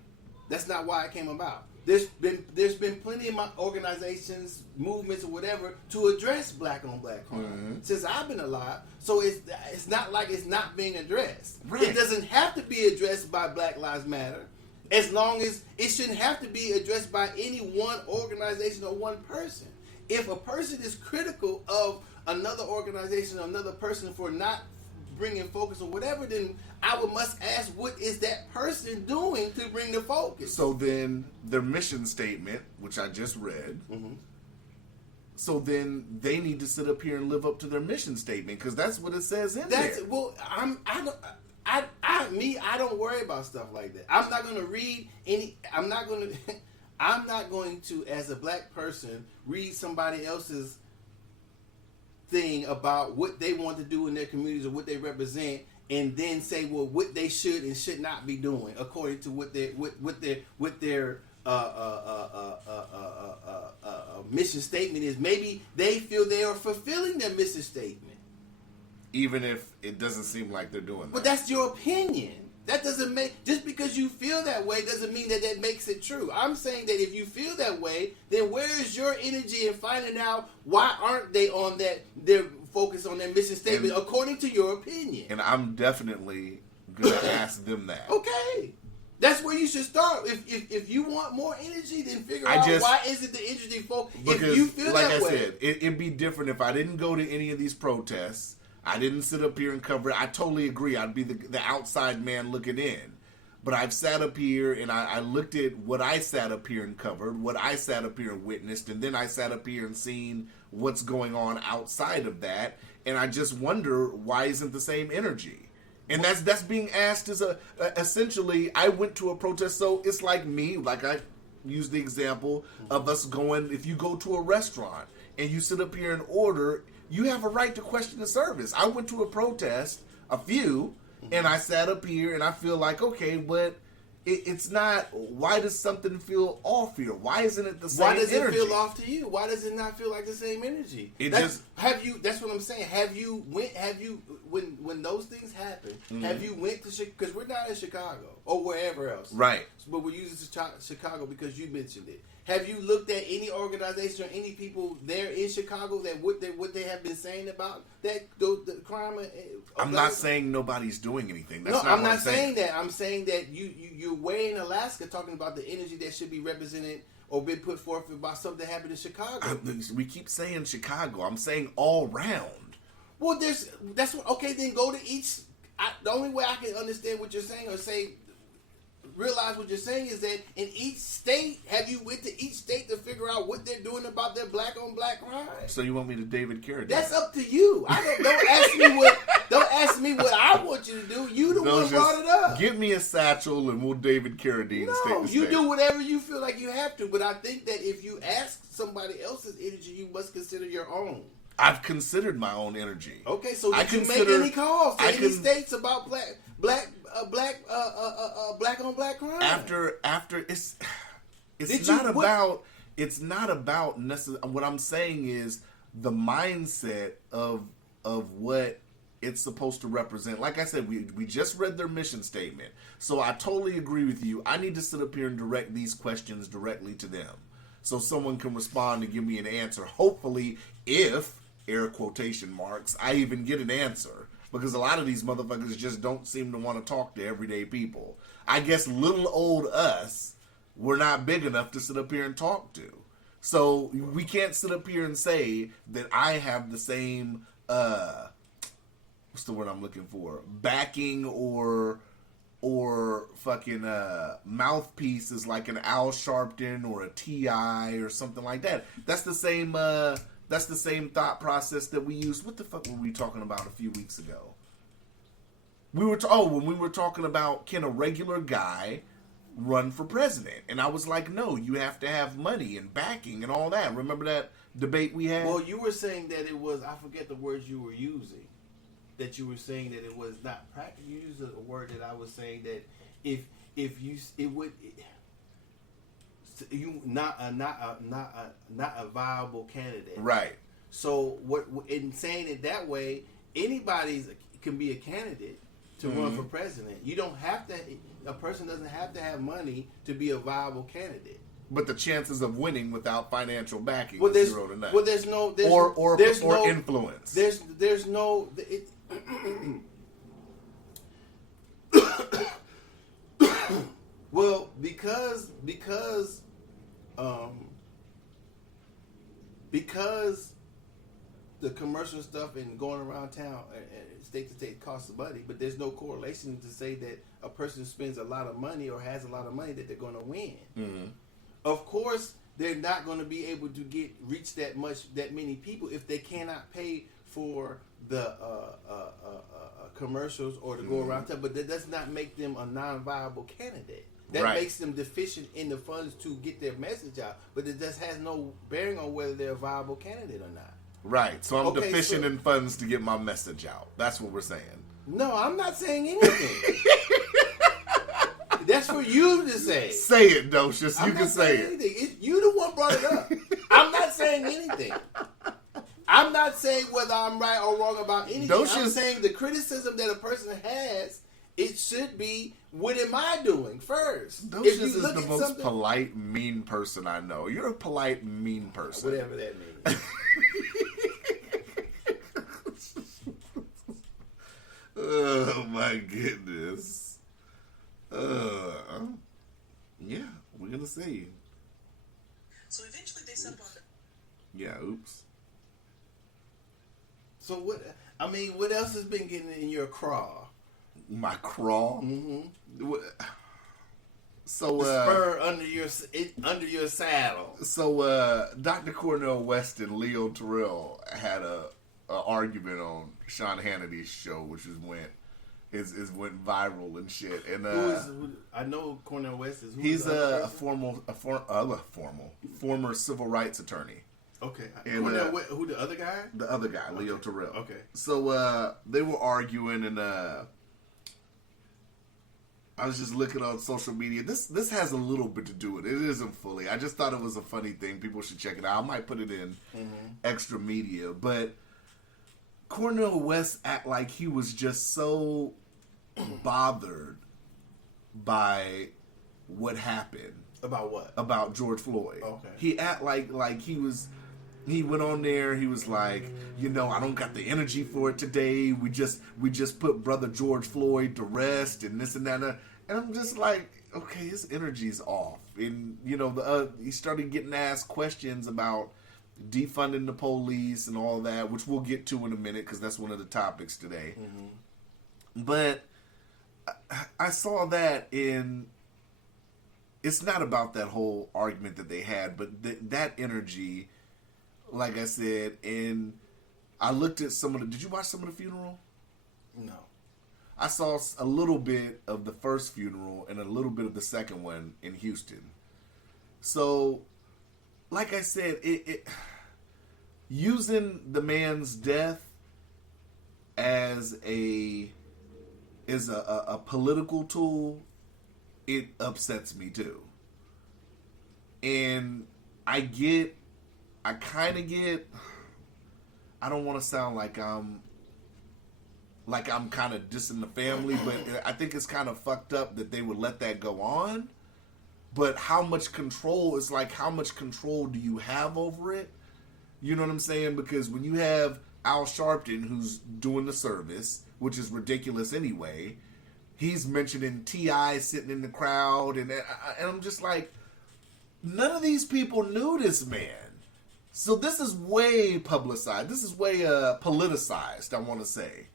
That's not why it came about. There's been plenty of my organizations, movements, or whatever to address black on black crime mm-hmm. since I've been alive. So it's not like it's not being addressed. Right. It doesn't have to be addressed by Black Lives Matter, as long as it shouldn't have to be addressed by any one organization or one person. If a person is critical of another organization or another person for not bringing focus or whatever, then I must ask, what is that person doing to bring the focus? So then their mission statement, which I just read, so then they need to sit up here and live up to their mission statement, because that's what it says in there. Well, I don't worry about stuff like that. I'm not going to read any. I'm not going to, as a black person, read somebody else's thing about what they want to do in their communities or what they represent, and then say, well, what they should and should not be doing according to what their mission statement is. Maybe they feel they are fulfilling their mission statement, even if it doesn't seem like they're doing that. But that's your opinion. That doesn't make, just because you feel that way doesn't mean that makes it true. I'm saying that if you feel that way, then where is your energy in finding out why aren't they on that, they're focused on their mission statement according to your opinion? And I'm definitely going to ask them that. Okay. That's where you should start. If you want more energy, then figure out why isn't the energy focused. If you feel like that way. Like I said, it'd be different if I didn't go to any of these protests. I didn't sit up here and cover it. I totally agree. I'd be the outside man looking in. But I've sat up here and I looked at what I sat up here and covered, what I sat up here and witnessed, and then I sat up here and seen what's going on outside of that. And I just wonder, why isn't the same energy? And that's being asked as essentially, I went to a protest, so it's like me, like I used the example of us going, if you go to a restaurant and you sit up here and order, you have a right to question the service. I went to a protest, a few, and I sat up here and I feel like, okay, but it's not, why does something feel off here? Why isn't it the same energy? Why does it feel off to you? Why does it not feel like the same energy? That's what I'm saying. When those things happen, have you went to, because we're not in Chicago or wherever else. Right. But we're using Chicago because you mentioned it. Have you looked at any organization or any people there in Chicago that what they have been saying about that the crime? I'm not saying nobody's doing anything. That's I'm not saying that. I'm saying that you're way in Alaska talking about the energy that should be represented or been put forth about something that happened in Chicago. We keep saying Chicago. I'm saying all round. Well, okay. Then go to each. The only way I can understand what you're saying or realize what you're saying is that in each state, have you went to each state to figure out what they're doing about their black on black crime? So you want me to David Carradine? That's up to you. Don't ask me what I want you to do. You the one brought it up. Give me a satchel and we'll David Carradine. No, you do whatever you feel like you have to. But I think that if you ask somebody else's energy, you must consider your own. I've considered my own energy. Okay, so did you make any calls to any states about black on black crime? After it's not about necessarily. What I'm saying is the mindset of what it's supposed to represent. Like I said, we just read their mission statement, so I totally agree with you. I need to sit up here and direct these questions directly to them, so someone can respond and give me an answer. Hopefully, if air quotation marks, I even get an answer. Because a lot of these motherfuckers just don't seem to want to talk to everyday people. I guess little old us, we're not big enough to sit up here and talk to. So we can't sit up here and say that I have the same, what's the word I'm looking for? Backing or fucking mouthpiece is like an Al Sharpton or a T.I. or something like that. That's the same thought process that we used. What the fuck were we talking about a few weeks ago? When we were talking about, can a regular guy run for president? And I was like, no, you have to have money and backing and all that. Remember that debate we had? Well, you were saying that it was, I forget the words you were using, that you were saying that it was not practical. You used a word that I was saying that not a viable candidate. Right. So what in saying it that way, anybody can be a candidate to run for president. You don't have to. A person doesn't have to have money to be a viable candidate. But the chances of winning without financial backing is zero to none. Well, there's no influence. There's no. Well, because the commercial stuff and going around town and state to state costs of money, but there's no correlation to say that a person spends a lot of money or has a lot of money that they're going to win. Mm-hmm. Of course, they're not going to be able to reach that many people if they cannot pay for the commercials or to go around town. But that does not make them a non-viable candidate. That makes them deficient in the funds to get their message out, but it just has no bearing on whether they're a viable candidate or not. Right. So I'm deficient in funds to get my message out. That's what we're saying. No, I'm not saying anything. That's for you to say. Say it, Docious. You can say it. You the one brought it up. I'm not saying anything. I'm not saying whether I'm right or wrong about anything. I'm saying the criticism that a person has, it should be, what am I doing first? Docious is the most polite, mean person I know. You're a polite, mean person. Whatever that means. Oh my goodness. Yeah, we're gonna see. So eventually they settled on the... Yeah, oops. So what else has been getting in your craw? My craw? Mm-hmm. So the spur under your saddle. So Dr. Cornel West and Leo Terrell had a argument on Sean Hannity's show, which went viral and shit. And I know Cornel West is. He's a former civil rights attorney. Okay. And who the other guy? The other guy, Leo Terrell. Okay. So they were arguing, and I was just looking on social media. This has a little bit to do with it. It isn't fully. I just thought it was a funny thing. People should check it out. I might put it in extra media, but Cornel West act like he was just so bothered by what happened. About what? About George Floyd. Okay. He act like he went on there, he was like, I don't got the energy for it today. We just put brother George Floyd to rest and this and that. And I'm just like, okay, his energy's off. And he started getting asked questions about defunding the police and all that, which we'll get to in a minute because that's one of the topics today. Mm-hmm. But I saw that it's not about that whole argument that they had, but that energy, like I said, and I looked at did you watch some of the funeral? No. I saw a little bit of the first funeral and a little bit of the second one in Houston. So, like I said, it using the man's death as a political tool, it upsets me too. And I kind of get, I don't want to sound like I'm kind of dissing the family, but I think it's kind of fucked up that they would let that go on. But how much control do you have over it? You know what I'm saying? Because when you have Al Sharpton, who's doing the service, which is ridiculous anyway, he's mentioning T.I. sitting in the crowd, and I'm just like, none of these people knew this man. So this is way publicized. This is way politicized, I want to say.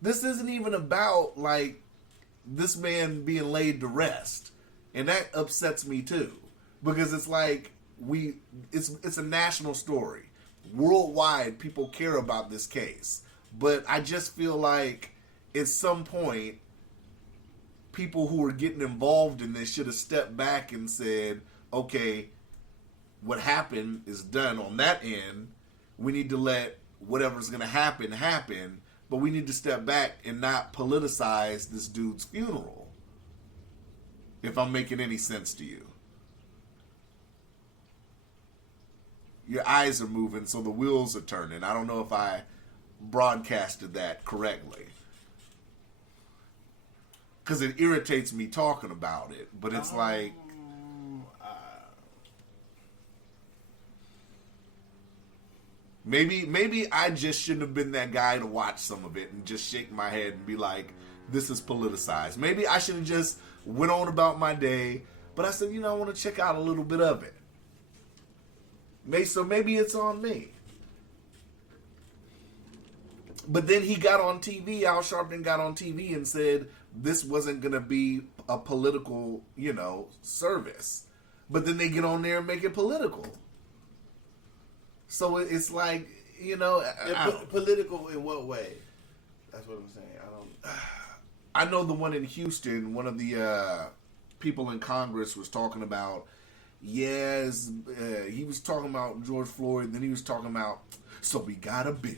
This isn't even about, like, this man being laid to rest. And that upsets me, too. Because it's like, it's a national story. Worldwide, people care about this case. But I just feel like, at some point, people who are getting involved in this should have stepped back and said, okay, what happened is done on that end. We need to let whatever's going to happen, but we need to step back and not politicize this dude's funeral. If I'm making any sense to you. Your eyes are moving, so the wheels are turning. I don't know if I broadcasted that correctly. Because it irritates me talking about it, but it's like... Maybe I just shouldn't have been that guy to watch some of it and just shake my head and be like, this is politicized. Maybe I should have just went on about my day, but I said, I want to check out a little bit of it. So maybe it's on me. But then he got on TV, Al Sharpton got on TV and said this wasn't going to be a political, service. But then they get on there and make it political. So it's like, political in what way? That's what I'm saying. I know the one in Houston, one of the people in Congress was talking about, he was talking about George Floyd, then he was talking about, so we got a bill.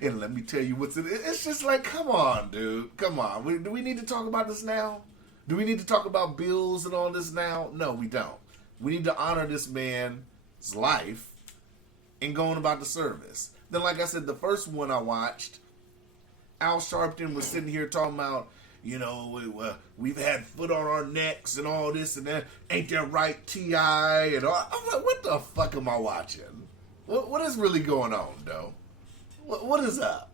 And let me tell you what's in it. It's just like, come on, dude. Come on. Do we need to talk about this now? Do we need to talk about bills and all this now? No, we don't. We need to honor this man's life and going about the service. Then, like I said, the first one I watched, Al Sharpton was sitting here talking about, we've had foot on our necks and all this and that. Ain't that right, T.I.? And all. I'm like, what the fuck am I watching? What is really going on, though? What is up?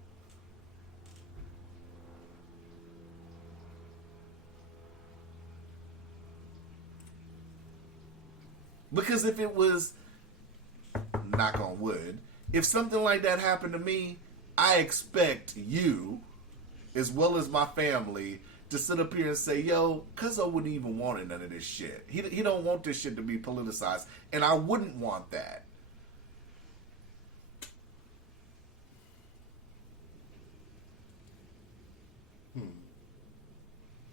Because if it was, knock on wood, if something like that happened to me, I expect you, as well as my family, to sit up here and say, yo, Cuzzo wouldn't even want none of this shit. He don't want this shit to be politicized. And I wouldn't want that.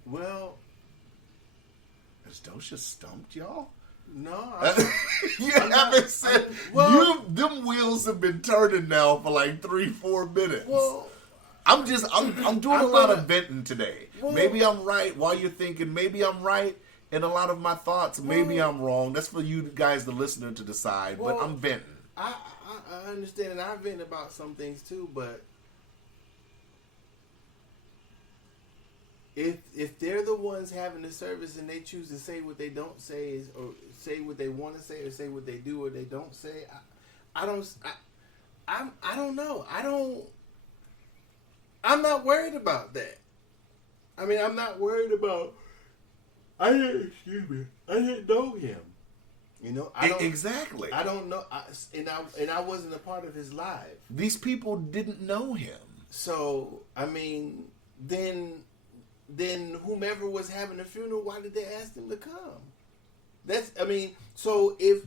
Well, has Dosha stumped y'all? No, You haven't said. Them wheels have been turning now for like 3-4 minutes. Well, I'm doing a lot of venting today. Well, maybe I'm right while you're thinking. Maybe I'm right in a lot of my thoughts. Maybe I'm wrong. That's for you guys, the listener, to decide. But I'm venting. I understand, and I vent about some things too. But if they're the ones having the service and they choose to say what they don't say or say what they want to say or say what they do or they don't say, I don't know. I'm not worried about that. I mean, I'm not worried about. I didn't know him. Exactly. I don't know, and I wasn't a part of his life. These people didn't know him. So I mean, then whomever was having the funeral, why did they ask them to come? So if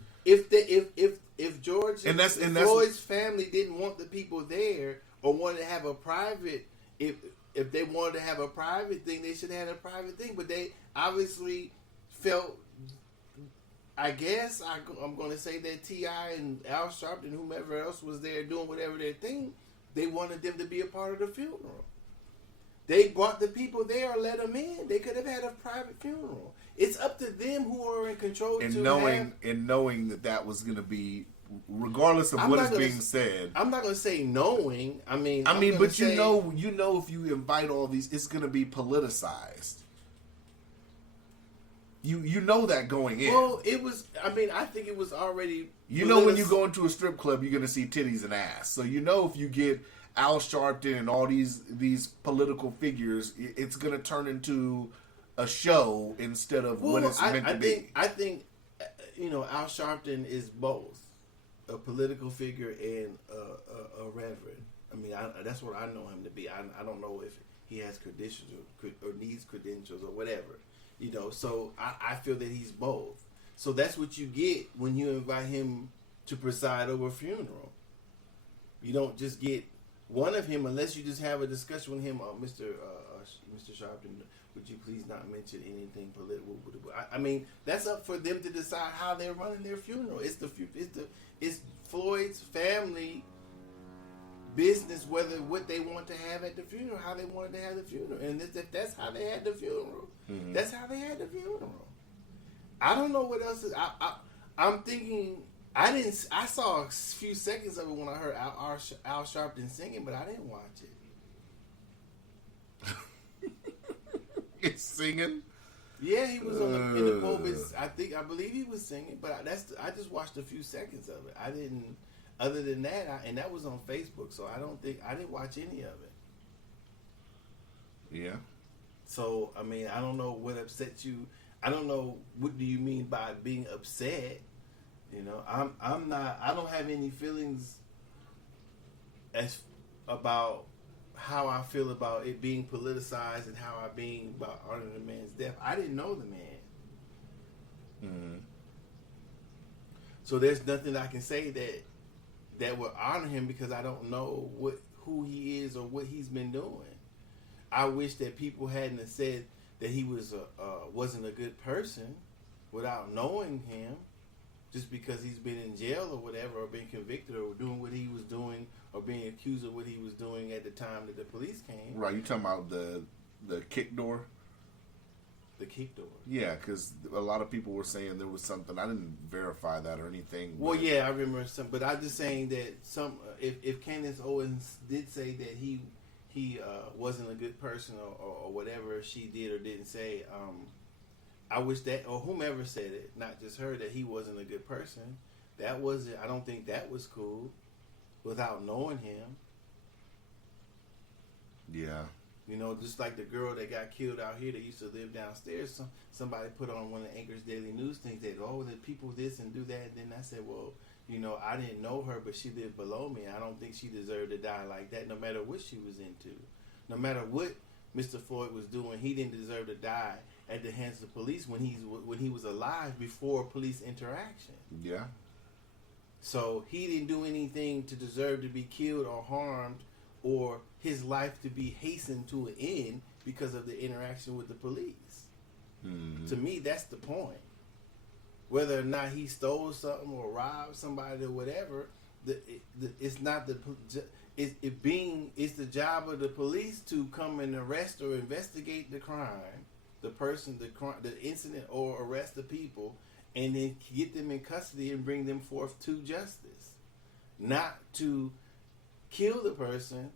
George and Floyd's family didn't want the people there or wanted to have a private, if they wanted to have a private thing, they should have had a private thing. But they obviously felt, I guess I'm going to say that T.I. and Al Sharpton and whomever else was there doing whatever their thing, they wanted them to be a part of the funeral. They brought the people there or let them in. They could have had a private funeral. It's up to them who are in control. And knowing that was going to be, regardless of what is being said. I'm not going to say knowing. I mean, but you know, if you invite all these, it's going to be politicized. You know that going in. Well, it was. I mean, I think it was already. When you go into a strip club, you're going to see titties and ass. So if you get Al Sharpton and all these political figures, it's going to turn into a show instead of what it's meant to be. I think Al Sharpton is both a political figure and a reverend. I mean, that's what I know him to be. I don't know if he has credentials or needs credentials or whatever. So I feel that he's both. So that's what you get when you invite him to preside over a funeral. You don't just get one of him unless you just have a discussion with him. Mr. Sharpton, would you please not mention anything political? I mean, that's up for them to decide how they're running their funeral. It's Floyd's family business whether what they want to have at the funeral, how they wanted to have the funeral, and if that's how they had the funeral, that's how they had the funeral. I don't know what else. I'm thinking. I saw a few seconds of it when I heard Al Sharpton singing, but I didn't watch it. It's singing. Yeah, he was in the pulpit. I believe he was singing, but I just watched a few seconds of it. I didn't. Other than that, and that was on Facebook, so I didn't watch any of it. Yeah. So I mean, I don't know what upset you. I don't know what do you mean by being upset. I'm not. I don't have any feelings about how I feel about it being politicized and how I being about honoring the man's death. I didn't know the man. Mm-hmm. So there's nothing I can say that will honor him because I don't know who he is or what he's been doing. I wish that people hadn't have said that he wasn't a good person without knowing him, just because he's been in jail or whatever, or been convicted or doing what he was doing, or being accused of what he was doing at the time that the police came. Right, you talking about the kick door? The kick door. Yeah, because a lot of people were saying there was something. I didn't verify that or anything. Well, yeah, I remember some, but I'm just saying that if Candace Owens did say that he wasn't a good person or whatever she did or didn't say, I wish that, or whomever said it, not just her, that he wasn't a good person. That wasn't. I don't think that was cool, without knowing him. Yeah. You know, just like the girl that got killed out here that used to live downstairs. Somebody put on one of Anchor's Daily News things that, oh, the people this and do that. And then I said, well, you know, I didn't know her, but she lived below me. I don't think she deserved to die like that, no matter what she was into. No matter what Mr. Floyd was doing, he didn't deserve to die at the hands of the police when he was alive, before police interaction. Yeah. So he didn't do anything to deserve to be killed or harmed, or his life to be hastened to an end because of the interaction with the police. Mm-hmm. To me, that's the point. Whether or not he stole something or robbed somebody or whatever, it's not it's the job of the police to come and arrest or investigate the crime, the person, the incident, or arrest the people, and then get them in custody and bring them forth to justice, not to kill the person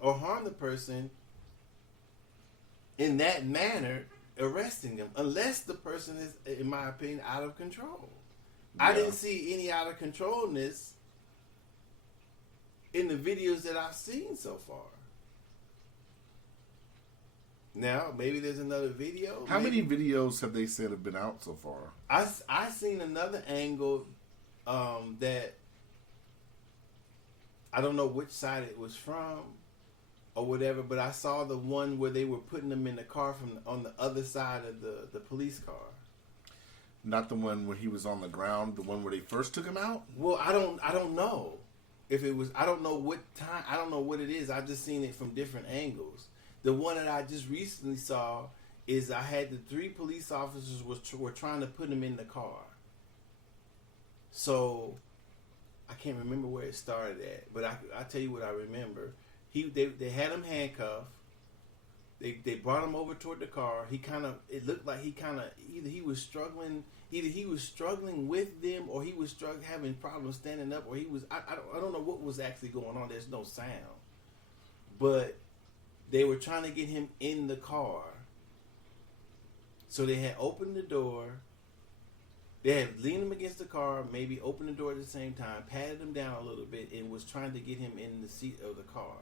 or harm the person in that manner, arresting them, unless the person is, in my opinion, out of control. Yeah. I didn't see any out of controlness in the videos that I've seen so far. Now, maybe there's another video. How many videos have they said have been out so far? I seen another angle that I don't know which side it was from or whatever, but I saw the one where they were putting them in the car on the other side of the police car. Not the one where he was on the ground, the one where they first took him out? Well, I don't know if it was. I don't know what time. I don't know what it is. I've just seen it from different angles. The one that I just recently saw is I had the 3 police officers were trying to put him in the car. So I can't remember where it started at, but I tell you what I remember. They had him handcuffed. They brought him over toward the car. It looked like either he was struggling with them, or he was having problems standing up, or he was I don't know what was actually going on. There's no sound, but they were trying to get him in the car. So they had opened the door. They had leaned him against the car, maybe opened the door at the same time, patted him down a little bit, and was trying to get him in the seat of the car.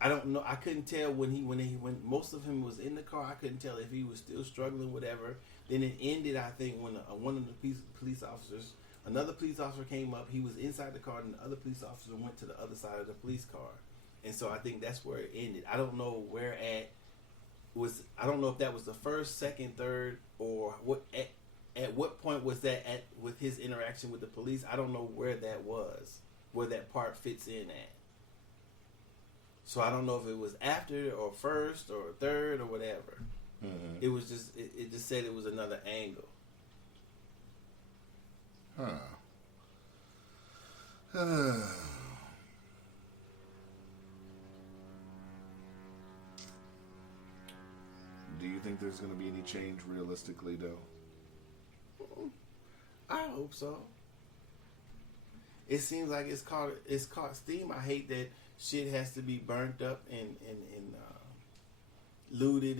I don't know. I couldn't tell when most of him was in the car. I couldn't tell if he was still struggling, whatever. Then it ended, I think, when one of the police officers, another police officer came up. He was inside the car, and the other police officer went to the other side of the police car. And so I think that's where it ended. I don't know I don't know if that was the first, second, third, or what. At what point was that with his interaction with the police? I don't know where that was, where that part fits in at. So I don't know if it was after or first or third or whatever. Mm-hmm. It was just it just said it was another angle. Do you think there's going to be any change realistically, though? I hope so. It seems like it's caught steam. I hate that shit has to be burnt up and looted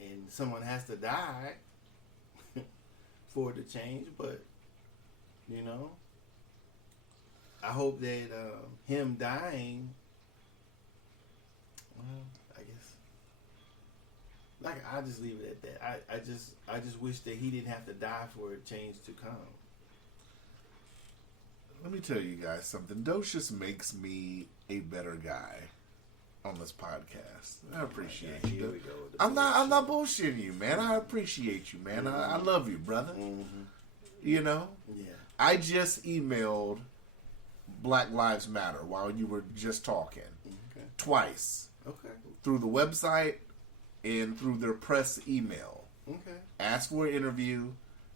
and someone has to die for it to change. But you know, I hope that him dying. Well, I guess. Like, I'll just leave it at that. I just wish that he didn't have to die for a change to come. Let me tell you guys something. Docious makes me a better guy. on this podcast. I appreciate Here you. we go with the I'm bullshit. not bullshitting you, man. I appreciate you, man. I love you, brother. Mm-hmm. You know? Yeah. I just emailed Black Lives Matter while you were just talking. Okay. Twice. Okay. Through the website and through their press email. Okay. Asked for an interview,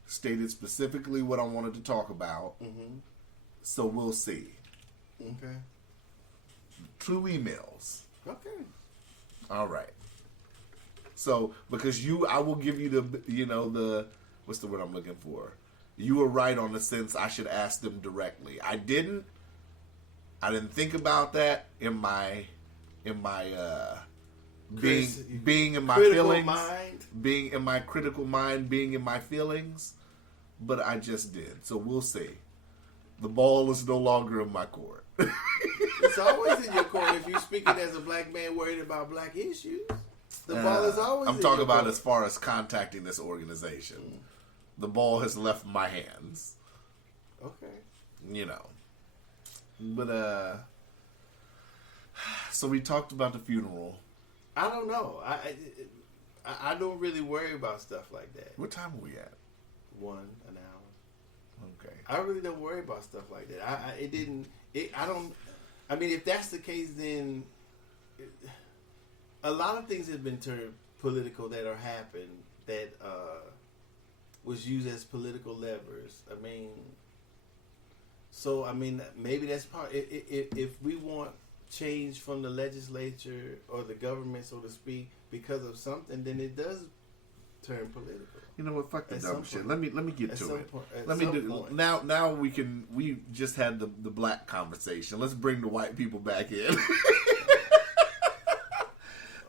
stated specifically what I wanted to talk about. Mm-hmm. So we'll see. Okay. 2 emails. Okay. All right. So because I will give you the what's the word I'm looking for? You were right on the sense I should ask them directly. I didn't think about that in my being in my critical feelings, mind. being in my critical mind, being in my feelings, but I just did. So we'll see. The ball is no longer in my court. It's always in your court if you're speaking as a black man worried about black issues. The ball is always I'm in talking your about court. as far as contacting this organization. The ball has left my hands. Okay. You know. But, so we talked about the funeral. I don't know. I don't really worry about stuff like that. What time are we at? 1 an hour. Okay. I really don't worry about stuff like that. I mean, if that's the case, then a lot of things have been turned political that are happened that was used as political levers. I mean, maybe that's part. If we want change from the legislature or the government, so to speak, because of something, then it does turn political. You know what? Fuck the At dumb some shit. point. Let me get At to some it. point- at Let me some do point. now. We just had the black conversation. Let's bring the white people back in.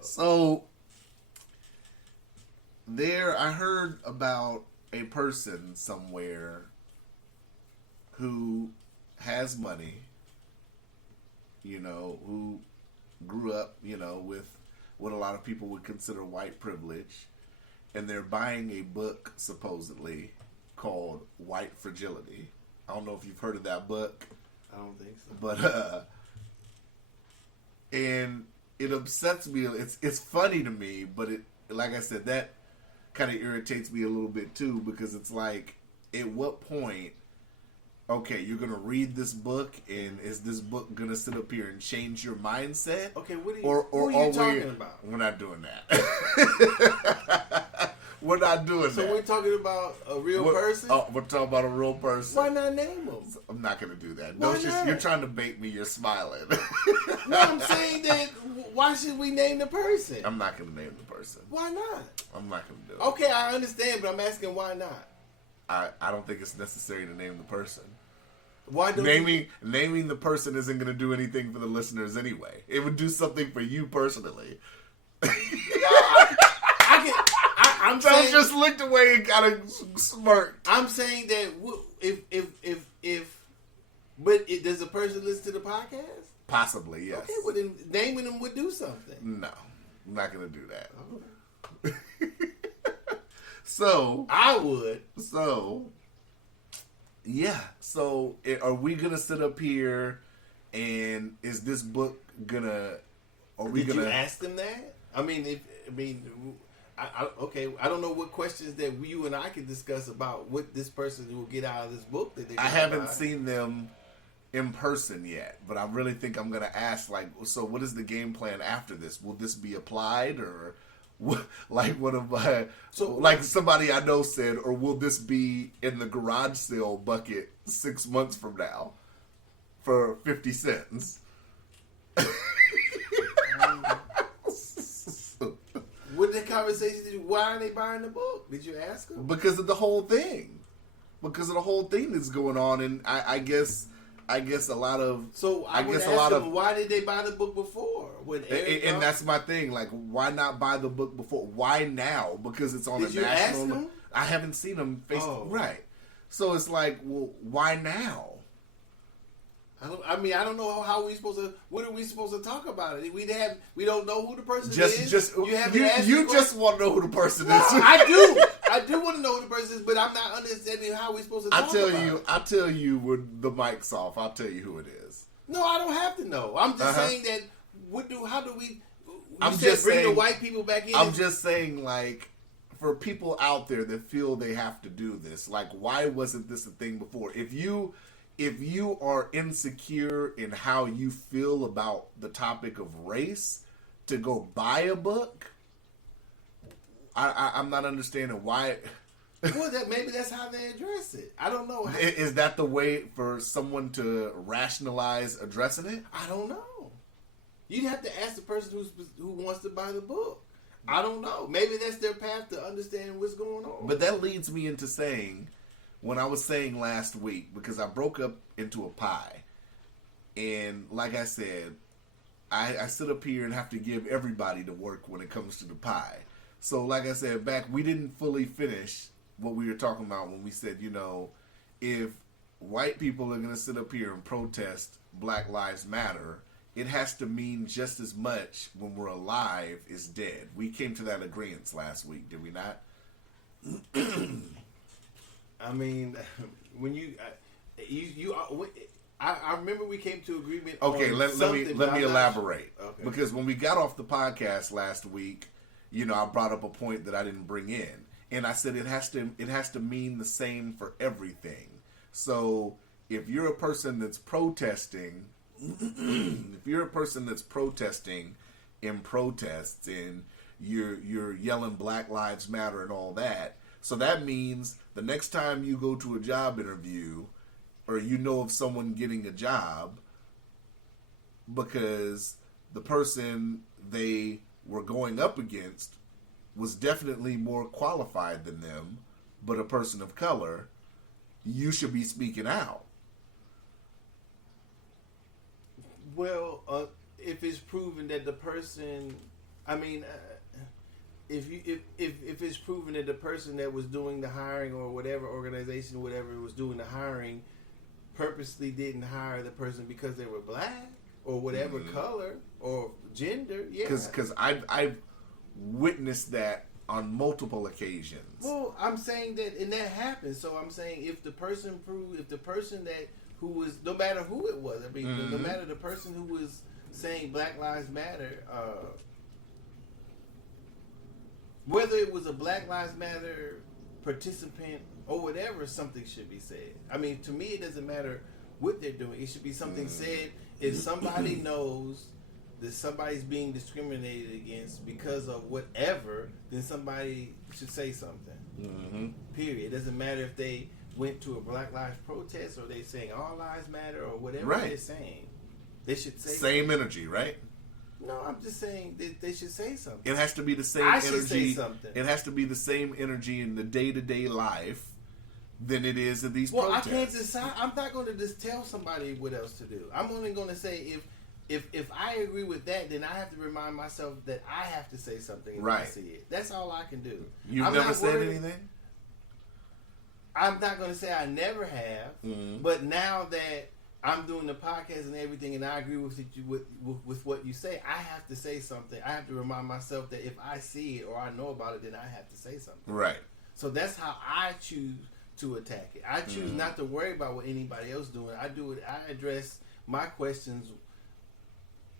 So I heard about a person somewhere who has money, who grew up, with what a lot of people would consider white privilege, and they're buying a book, supposedly, called White Fragility. I don't know if you've heard of that book. I don't think so. But and it upsets me. It's funny to me, but it, like I said, that kind of irritates me a little bit too, because it's like, at what point, okay, you're gonna read this book, and is this book gonna sit up here and change your mindset? Okay, who Or are you talking about? We're not doing that. We're not doing So that. we're talking about a real person? Oh, we're talking about a real person. Why not name them? I'm not going to do that. Why not? You're trying to bait me. You're smiling. No, I'm saying that why should we name the person? I'm not going to name the person. Why not? I'm not going to do it. Okay, I understand, but I'm asking why not? I don't think it's necessary to name the person. Why don't Naming the person isn't going to do anything for the listeners anyway. It would do something for you personally. I'm Joe saying, just looked away and kind of smirked. I'm saying that does the person listen to the podcast? Possibly, yes. Okay, well then naming them would do something. No, I'm not going to do that. So I would. So, yeah. So, are we gonna sit up here, and is this book gonna? Are we Did gonna you ask them that? Okay. I don't know what questions that you and I can discuss about what this person will get out of this book. That I haven't seen them in person yet, but I really think I'm gonna ask. Like, so what is the game plan after this? Will this be applied, or like one of my, like somebody I know said, or will this be in the garage sale bucket 6 months from now for 50 cents? What the conversation? Why are they buying the book? Did you ask them? Because of the whole thing. Because of the whole thing that's going on, and I guess a lot of. So I would ask them, why did they buy the book before? And that's my thing. Like, why not buy the book before? Why now? Because it's on Did a you national. ask them? I haven't seen them face right. So it's like, well, why now? I don't know how we supposed to. What are we supposed to talk about it? We don't know who the person is. You just want to know who the person is. I do. I do want to know who the person is, but I'm not understanding how we supposed to talk about it. I'll tell you when the mic's off. I'll tell you who it is. No, I don't have to know. I'm just saying that How do we? I'm said just bring saying, the white people back in. I'm just saying, like, for people out there that feel they have to do this, like, why wasn't this a thing before? If you are insecure in how you feel about the topic of race, to go buy a book, I'm not understanding why. Well, maybe that's how they address it. I don't know. Is that the way for someone to rationalize addressing it? I don't know. You'd have to ask the person who wants to buy the book. I don't know. Maybe that's their path to understand what's going on. But that leads me into saying, when I was saying last week, because I broke up into a pie, and like I said, I sit up here and have to give everybody the work when it comes to the pie. So like I said, we didn't fully finish what we were talking about when we said, if white people are going to sit up here and protest Black Lives Matter, it has to mean just as much when we're alive as dead. We came to that agreement last week, did we not? I mean, when I remember we came to agreement. Okay, on let me elaborate. Okay. Because when we got off the podcast last week, I brought up a point that I didn't bring in, and I said it has to mean the same for everything. So if you're a person that's protesting. If you're a person that's protesting in protests and you're yelling Black Lives Matter and all that, so that means the next time you go to a job interview or of someone getting a job, because the person they were going up against was definitely more qualified than them, but a person of color, you should be speaking out. Well, if it's proven that the person, if it's proven that the person that was doing the hiring or whatever organization, whatever was doing the hiring, purposely didn't hire the person because they were black or whatever color or gender, yeah. Because I've witnessed that on multiple occasions. Well, I'm saying that, and that happens. So I'm saying if the person that who was, no matter who it was, no matter the person who was saying Black Lives Matter, whether it was a Black Lives Matter participant or whatever, something should be said. To me, it doesn't matter what they're doing. It should be something said. If somebody knows that somebody's being discriminated against because of whatever, then somebody should say something. Period. It doesn't matter if they went to a Black Lives protest or they saying all lives matter or whatever they're saying. They should say same something. energy, right? No, I'm just saying that they should say something. It has to be the same I energy. should say something. It has to be the same energy in the day-to-day life than it is in these protests. I can't decide. I'm not going to just tell somebody what else to do. I'm only going to say if I agree with that, then I have to remind myself that I have to say something if I see it. That's all I can do. You've never said anything? I'm not going to say I never have, but now that I'm doing the podcast and everything, and I agree with what you say, I have to say something. I have to remind myself that if I see it or I know about it, then I have to say something. Right. So that's how I choose to attack it. I choose not to worry about what anybody else doing. I address my questions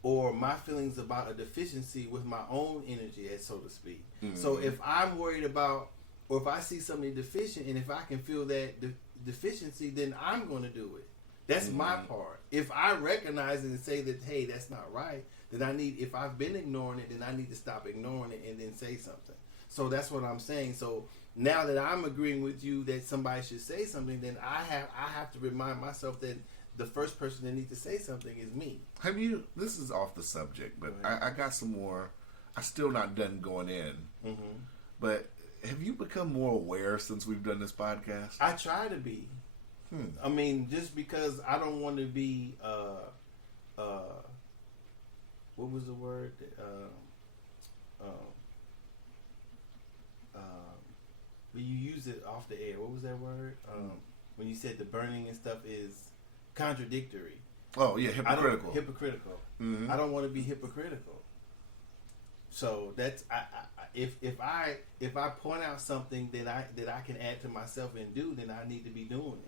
or my feelings about a deficiency with my own energy, so to speak. So if I'm worried about, or if I see something deficient, and if I can feel that deficiency, then I'm going to do it. That's my part. If I recognize it and say that, hey, that's not right, then if I've been ignoring it, then I need to stop ignoring it and then say something. So that's what I'm saying. So now that I'm agreeing with you that somebody should say something, then I have to remind myself that the first person that needs to say something is me. This is off the subject, but I got some more. I'm still not done going in. But have you become more aware since we've done this podcast? I try to be. Just because I don't want to be, what was the word? When you use it off the air, what was that word? When you said the burning and stuff is contradictory. Oh yeah, hypocritical. I don't want to be hypocritical. So that's if I point out something that I can add to myself and do, then I need to be doing it.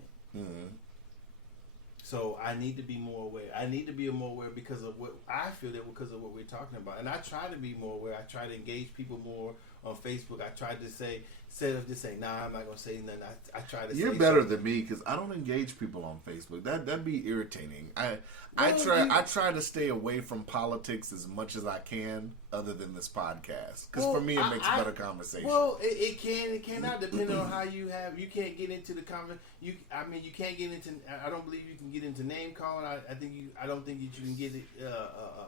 So I need to be more aware. I need to be more aware because of what I feel that because of what we're talking about. And I try to be more aware. I try to engage people more on Facebook. I try to say, instead of just saying, nah, I'm not going to say nothing, I try to You're say better something. than me because I don't engage people on Facebook. That'd be irritating. I Well, try to stay away from politics as much as I can, other than this podcast. Because for me, it makes better conversation. Well, it cannot depend on how you have. You can't get into the comment. You can't get into. I don't believe you can get into name calling. I don't think that you can get it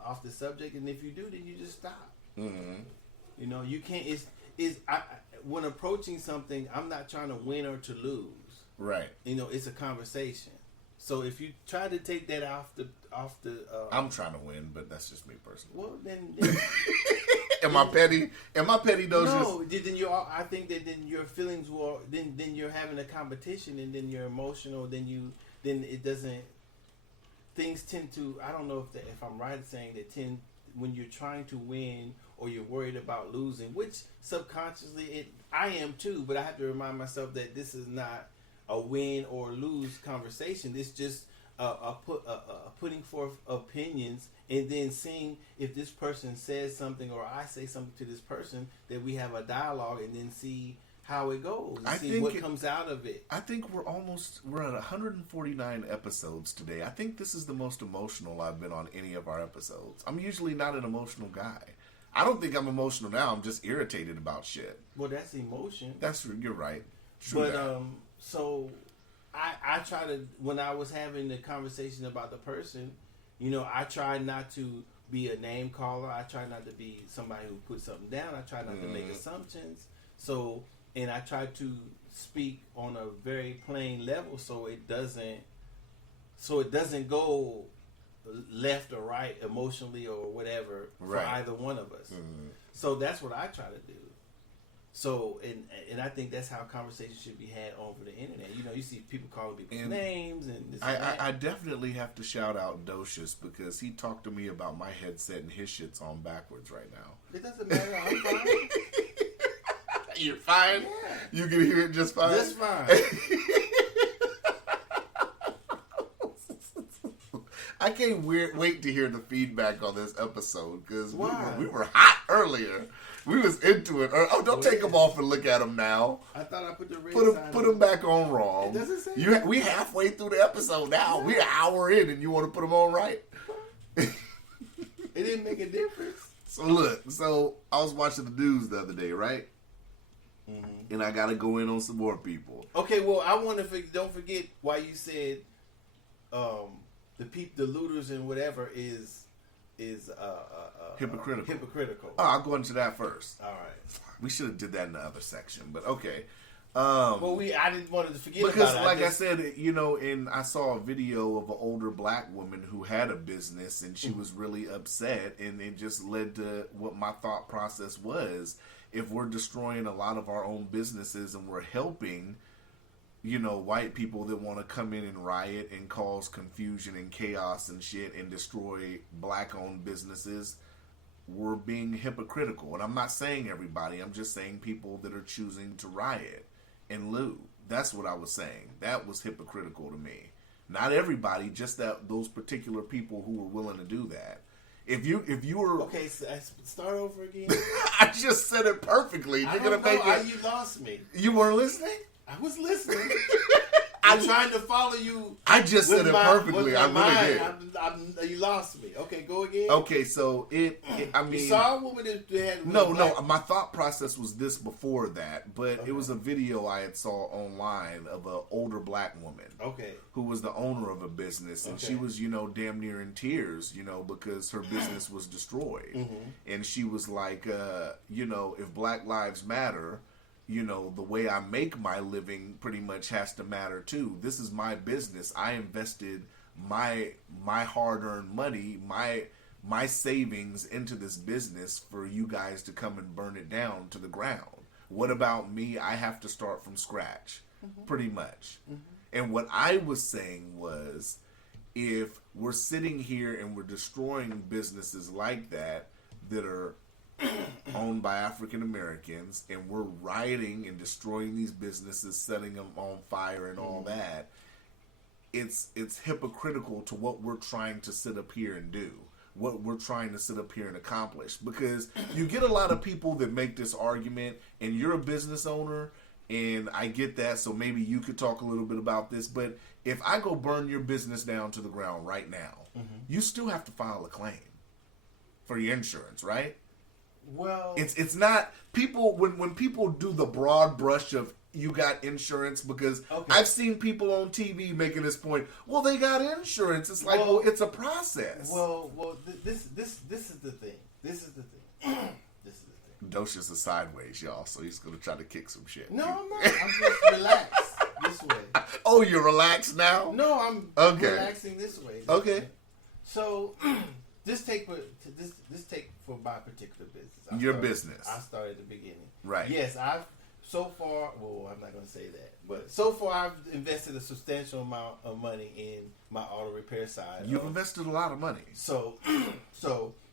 off the subject. And if you do, then you just stop. Mm-hmm. You know, you can't. When approaching something, I'm not trying to win or to lose. Right. You know, it's a conversation. So if you try to take that off the, I'm trying to win, but that's just me personally. well, then Am I petty? Am I petty? no. Then you. I think that then your feelings will. Then you're having a competition, and then you're emotional. Then it doesn't. Things tend to. I don't know if I'm right in saying that when you're trying to win or you're worried about losing, which subconsciously I am too, but I have to remind myself that this is not a win or lose conversation. It's just putting forth opinions and then seeing if this person says something or I say something to this person, that we have a dialogue and then see how it goes and see what comes out of it. I think we're at 149 episodes today. I think this is the most emotional I've been on any of our episodes. I'm usually not an emotional guy. I don't think I'm emotional now. I'm just irritated about shit. Well, that's emotion. You're right. True But that. so I try to, when I was having the conversation about the person, you know, I try not to be a name caller. I try not to be somebody who puts something down. I try not to make assumptions. So, and I try to speak on a very plain level so it doesn't go left or right emotionally or whatever for either one of us. Mm-hmm. So that's what I try to do. So, and I think that's how conversations should be had over the internet. You know, you see people calling people's names and this and that. I definitely have to shout out Docious because he talked to me about my headset and his shit's on backwards right now. It doesn't matter. I'm fine. You're fine? Yeah. You can hear it just fine? Just fine. I can't wait to hear the feedback on this episode because Why? we were hot earlier. We was into it. Oh, don't take them off and look at them now. I thought I put the red Put them back on wrong. It doesn't say we halfway through the episode now. Yeah. We're an hour in and you want to put them on right? It didn't make a difference. So I was watching the news the other day, right? Mm-hmm. And I got to go in on some more people. Okay, well, I want to don't forget why you said the looters and whatever is hypocritical. Oh, I'll go into that first. All right. We should have did that in the other section, but okay. Well, I didn't want to forget because, about it. I said, you know, and I saw a video of an older black woman who had a business, and she was really upset, and it just led to what my thought process was. If we're destroying a lot of our own businesses and we're helping, you know, white people that want to come in and riot and cause confusion and chaos and shit and destroy black-owned businesses, we're being hypocritical. And I'm not saying everybody. I'm just saying people that are choosing to riot and loot. That's what I was saying. That was hypocritical to me. Not everybody, just those particular people who were willing to do that. If you were okay, so start over again. I just said it perfectly. You're gonna make it. You lost me. You weren't listening? I was listening. I'm trying to follow you. I just said it perfectly. I really did. You lost me. Okay, go again. Okay, so I mean, you saw a woman that had no. My thought process was this before that, but it was a video I had saw online of an older black woman. Okay. Who was the owner of a business, and she was, you know, damn near in tears, you know, because her business was destroyed, and she was like, you know, if Black Lives Matter, you know, the way I make my living pretty much has to matter too. This is my business. I invested my hard-earned money, my savings into this business for you guys to come and burn it down to the ground. What about me? I have to start from scratch, pretty much. And what I was saying was, if we're sitting here and we're destroying businesses like that are owned by African Americans, and we're rioting and destroying these businesses, setting them on fire and all that, it's hypocritical to what we're trying to sit up here and do, what we're trying to sit up here and accomplish. Because you get a lot of people that make this argument, and you're a business owner, and I get that, so maybe you could talk a little bit about this. But if I go burn your business down to the ground right now, you still have to file a claim for your insurance, right? Well, it's not people when people do the broad brush of you got insurance, because I've seen people on TV making this point. Well, they got insurance. It's like, well, it's a process. Well, this is the thing. This is the thing. Docious is sideways, y'all, so he's gonna try to kick some shit. No, I'm not. I'm just relaxed this way. Oh, you're relaxed now? No, I'm relaxing this way. Okay. So, this take for my particular business. Your business. I started at the beginning. Right. Yes, I'm not going to say that, but so far I've invested a substantial amount of money in my auto repair side. You've invested a lot of money. So,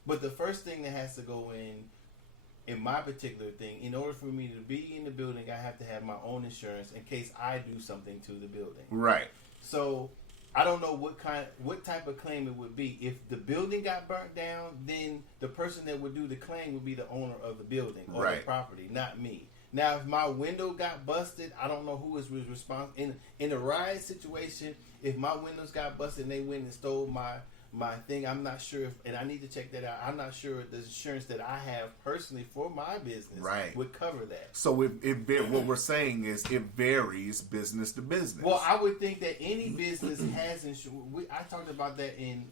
but the first thing that has to go in my particular thing, in order for me to be in the building, I have to have my own insurance in case I do something to the building. Right. So I don't know what type of claim it would be. If the building got burnt down, then the person that would do the claim would be the owner of the building or the property, not me. Now, if my window got busted, I don't know who was responsible. In a riot situation, if my windows got busted and they went and stole my thing, I'm not sure and I need to check that out. I'm not sure if the insurance that I have personally for my business would cover that. So what we're saying is it varies business to business. Well, I would think that any business has insurance. I talked about that in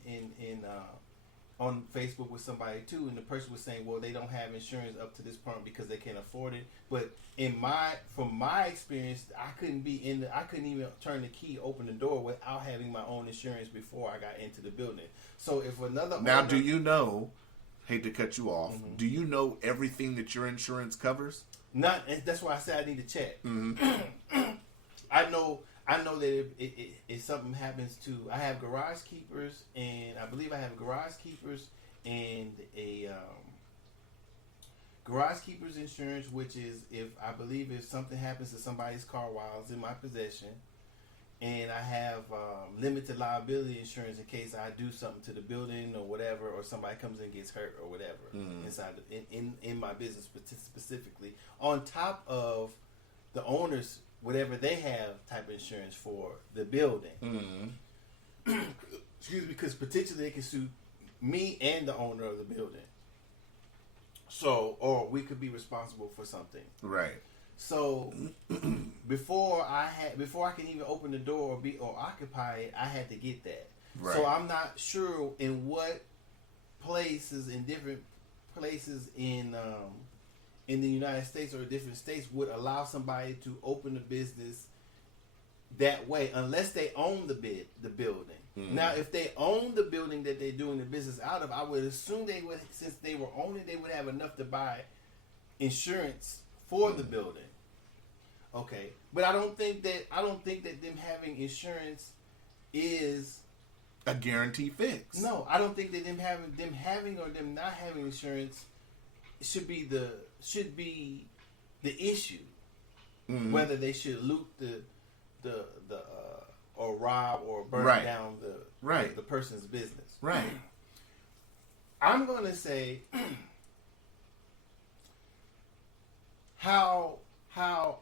on Facebook with somebody too, and the person was saying, well, they don't have insurance up to this point because they can't afford it. But from my experience, I couldn't even turn the key, open the door without having my own insurance before I got into the building. So if another do you know? Hate to cut you off. Mm-hmm. Do you know everything that your insurance covers? Not. That's why I said I need to check. Mm-hmm. I know that if something happens to, I have garage keepers, and I believe I have garage keepers and a garage keepers insurance, which is if something happens to somebody's car while it's in my possession, and I have limited liability insurance in case I do something to the building or whatever, or somebody comes in and gets hurt or whatever inside in my business specifically, on top of the owner's whatever they have type of insurance for the building. Mm-hmm. Excuse me, because potentially they can sue me and the owner of the building. So, or we could be responsible for something. Right. So, before I can even open the door or occupy it, I had to get that. Right. So I'm not sure in what places, in different places in the United States or different states would allow somebody to open a business that way, unless they own the building. Mm-hmm. Now, if they own the building that they're doing the business out of, I would assume they would, since they were owning, they would have enough to buy insurance for the building. Okay, but I don't think that them having insurance is a guarantee fix. No, I don't think that them having or them not having insurance should be the issue. Mm-hmm. Whether they should loot the or rob or burn down the person's business. Right. I'm gonna say how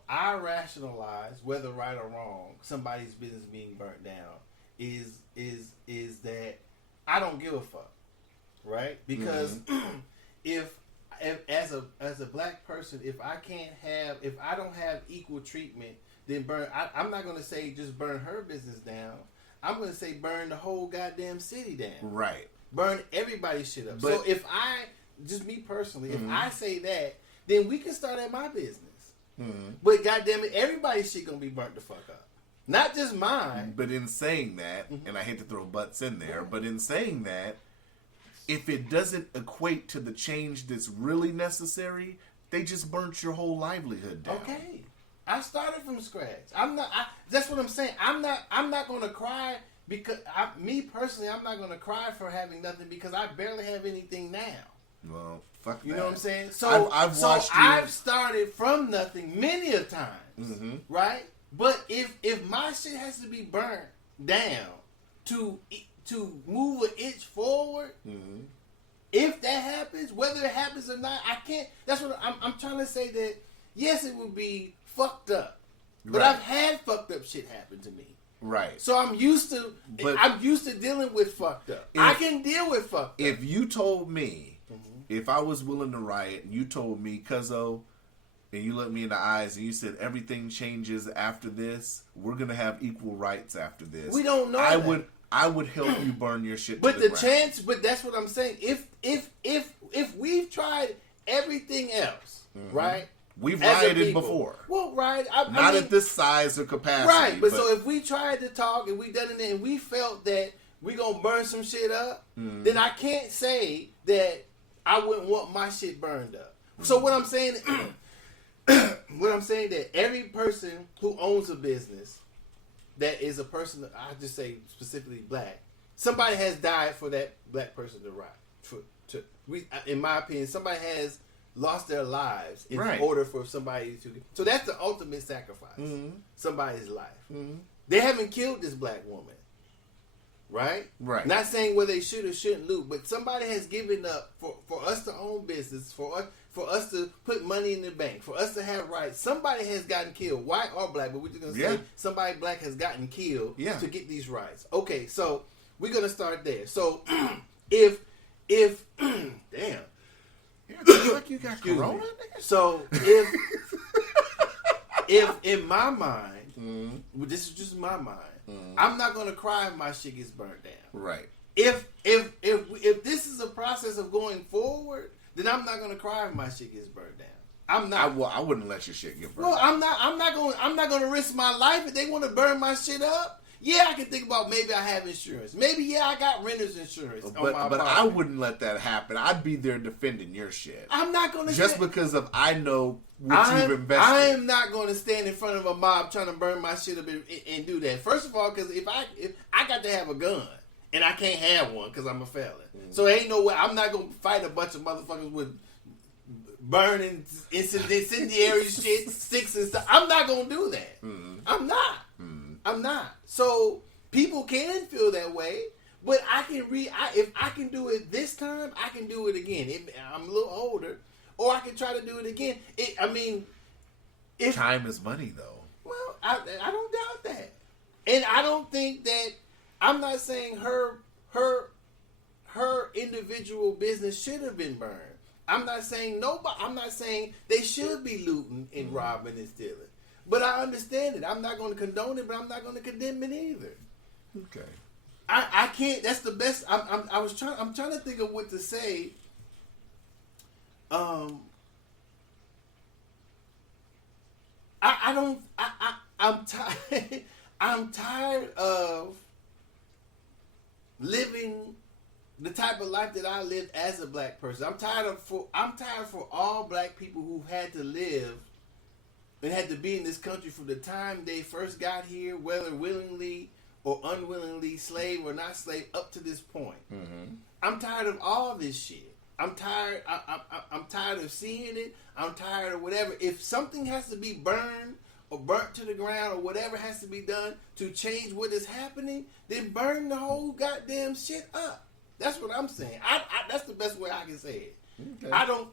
I rationalize, whether right or wrong, somebody's business being burnt down is that I don't give a fuck, right? Because if as a black person, if I don't have equal treatment, then I'm not going to say just burn her business down. I'm going to say burn the whole goddamn city down. Right. Burn everybody's shit up. So if just me personally, if I say that, then we can start at my business. Mm-hmm. But goddamn it, everybody's shit going to be burnt the fuck up. Not just mine. But in saying that, and I hate to throw butts in there, but in saying that, if it doesn't equate to the change that's really necessary, they just burnt your whole livelihood down. Okay. I started from scratch. That's what I'm saying. I'm not going to cry because me personally, I'm not going to cry for having nothing because I barely have anything now. Well, fuck that. You know what I'm saying? So I've started from nothing many a times, right? But if my shit has to be burnt down to move an inch forward. Mm-hmm. If that happens, whether it happens or not, I can't. That's what I'm trying to say. That yes, it would be fucked up, but I've had fucked up shit happen to me. Right. So I'm used to dealing with fucked up. I can deal with fucked up. If you told me, if I was willing to riot, and you told me, cuzzo, and you looked me in the eyes and you said everything changes after this, we're gonna have equal rights after this. We don't know. I would help you burn your shit. But to the ground. chance, but that's what I'm saying. If we've tried everything else, right? We've rioted before. Well, right. I mean, at this size or capacity. Right, but so if we tried to talk and we done it and we felt that we gonna burn some shit up, then I can't say that I wouldn't want my shit burned up. So what I'm saying, that every person who owns a business that is a person, I just say specifically black, somebody has died for that black person to ride. In my opinion, somebody has lost their lives in order for somebody to. So that's the ultimate sacrifice. Somebody's life. They haven't killed this black woman, right? Right. Not saying whether they should or shouldn't loot, but somebody has given up for us to own business, for us to put money in the bank, for us to have rights. Somebody has gotten killed, white or black, but we're just gonna say somebody black has gotten killed to get these rights. Okay, so we're gonna start there. So if damn. Yeah, like you got corona. So if in my mind, this is just my mind, I'm not gonna cry if my shit gets burnt down. Right. If this is a process of going forward, then I'm not gonna cry if my shit gets burnt down. I'm not. I wouldn't let your shit get burned. Well, I'm not gonna risk my life if they want to burn my shit up. Yeah, I can think about maybe I have insurance. Maybe I got renter's insurance. But I wouldn't let that happen. I'd be there defending your shit. I'm not going to just because of I know what you've invested. I am not going to stand in front of a mob trying to burn my shit up and do that. First of all, because if I got to have a gun and I can't have one because I'm a felon, so ain't no way I'm not going to fight a bunch of motherfuckers with burning incendiary shit, sticks and stuff. I'm not going to do that. I'm not. I'm not. So people can feel that way, but I can if I can do it this time, I can do it again. I'm a little older, or I can try to do it again. Time is money, though. Well, I don't doubt that, and I don't think that. I'm not saying her individual business should have been burned. I'm not saying nobody. I'm not saying they should be looting and robbing and stealing. But I understand it. I'm not going to condone it, but I'm not going to condemn it either. Okay. I can't. That's the best. I'm trying to think of what to say. I'm tired. I'm tired of living the type of life that I lived as a black person. I'm tired for all black people who've had to live and had to be in this country from the time they first got here, whether willingly or unwillingly, slave or not slave, up to this point. I'm tired of all this shit. I'm tired. I'm tired of seeing it. I'm tired of whatever. If something has to be burned or burnt to the ground or whatever has to be done to change what is happening, then burn the whole goddamn shit up. That's what I'm saying. That's the best way I can say it. Okay. I don't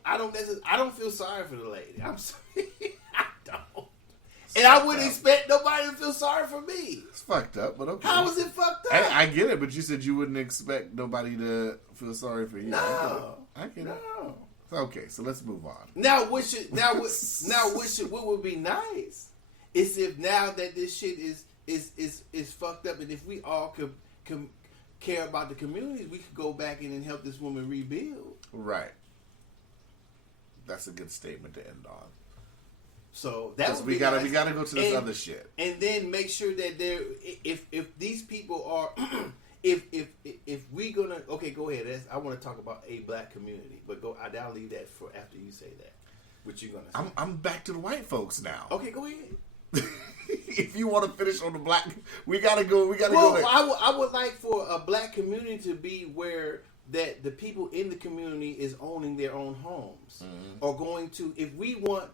feel sorry for the lady. I'm sorry. I don't. And I wouldn't expect nobody to feel sorry for me. It's fucked up, but okay. How is it fucked up? I get it, but you said you wouldn't expect nobody to feel sorry for you. No. I get it. Okay, so let's move on. What would be nice is if now that this shit is fucked up, and if we all could care about the communities, we could go back in and help this woman rebuild. Right. That's a good statement to end on. So that's we gotta go to this other shit, and then make sure that if these people are if we gonna go ahead. I want to talk about a black community, but I'll leave that for after you say that. What you gonna say? I'm back to the white folks now. Okay, go ahead. If you want to finish on the black, we gotta go. Go there. I would like for a black community to be where that the people in the community is owning their own homes, or going to if we want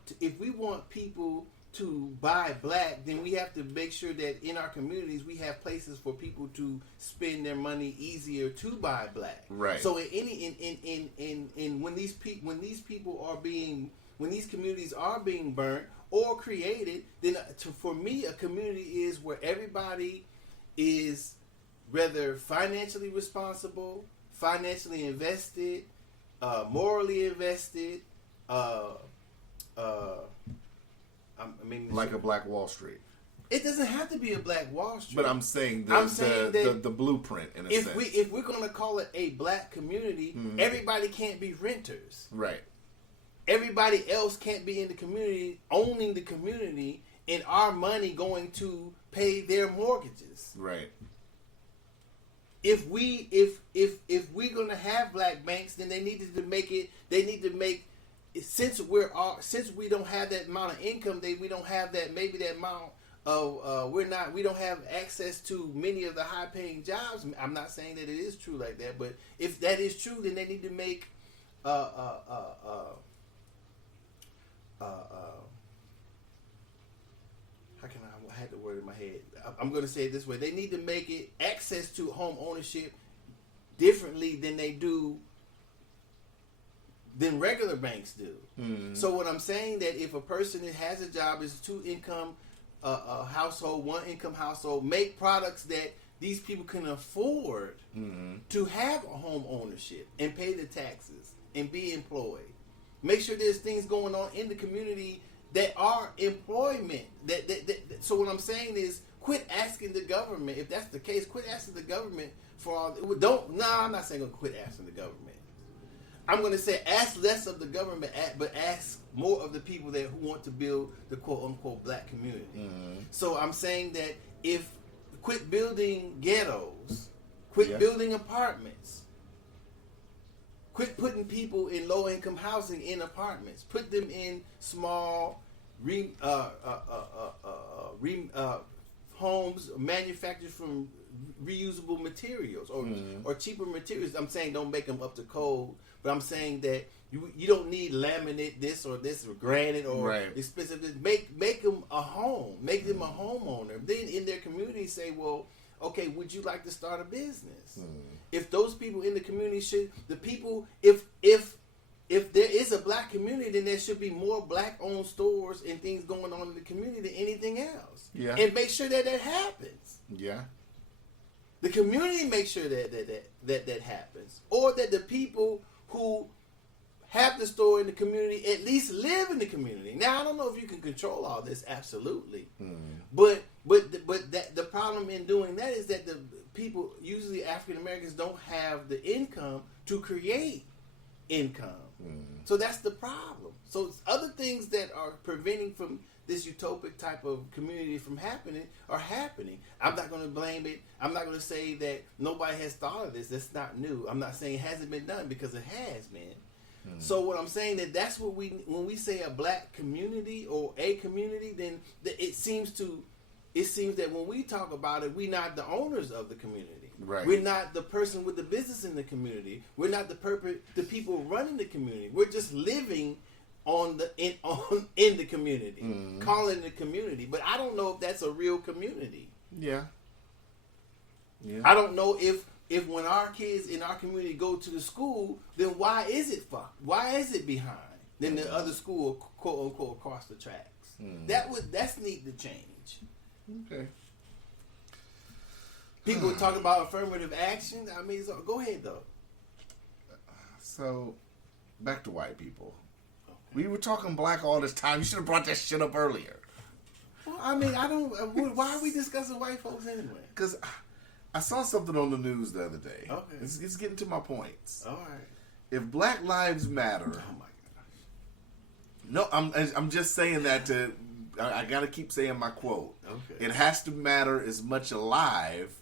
people to buy black, then we have to make sure that in our communities we have places for people to spend their money easier to buy black. Right. So when these communities are being burnt or created, then for me a community is where everybody is whether financially responsible, financially invested, morally invested, like a Black Wall Street. It doesn't have to be a Black Wall Street. But I'm saying the blueprint in a sense. If we're going to call it a black community, everybody can't be renters. Right. Everybody else can't be in the community, owning the community, and our money going to pay their mortgages. Right. If we're going to have black banks, then they need to make since we don't have that amount of income, we don't have that amount of we don't have access to many of the high paying jobs. I'm not saying that it is true like that, but if that is true, then they need to make I had the word in my head. I'm going to say it this way: they need to make it access to home ownership differently than regular banks do. Mm-hmm. So what I'm saying that if a person that has a job is 2-income household, 1-income household, make products that these people can afford to have a home ownership and pay the taxes and be employed. Make sure there's things going on in the community that are employment. So what I'm saying is, quit asking the government. If that's the case, quit asking the government for all. I'm not saying quit asking the government. I'm going to say ask less of the government, but ask more of the people who want to build the quote unquote black community. Mm-hmm. So I'm saying that quit building ghettos, quit building apartments, quit putting people in low income housing in apartments, put them in small homes manufactured from reusable materials or cheaper materials. I'm saying don't make them up to code, but I'm saying that you don't need laminate this or granite or expensive. Make them a home, make them a homeowner. Then in their community say, well, okay, would you like to start a business? If those people in the community if there is a black community, then there should be more black-owned stores and things going on in the community than anything else. Yeah. And make sure that happens. Yeah. The community makes sure that happens. Or that the people who have the store in the community at least live in the community. Now, I don't know if you can control all this, absolutely. But the problem in doing that is that the people, usually African Americans, don't have the income to create income. So that's the problem. So it's other things that are preventing from this utopic type of community from happening are happening. I'm not going to blame it. I'm not going to say that nobody has thought of this. That's not new. I'm not saying it hasn't been done, because it has been. So what I'm saying that's what when we say a black community or a community, then it seems that when we talk about it, we're not the owners of the community. Right. We're not the person with the business in the community. We're not the people running the community. We're just living in the community, calling it a community. But I don't know if that's a real community. Yeah. I don't know if when our kids in our community go to the school, then why is it fucked? Why is it behind than the other school, quote unquote, across the tracks? That's need to change. Okay. People talk about affirmative action. I mean, so go ahead though. So, back to white people. Okay. We were talking black all this time. You should have brought that shit up earlier. Well, I mean, why are we discussing white folks anyway? Because I saw something on the news the other day. Okay. It's getting to my points. All right. If Black Lives Matter. Oh my gosh. No, I'm just saying that I got to keep saying my quote. Okay. It has to matter as much alive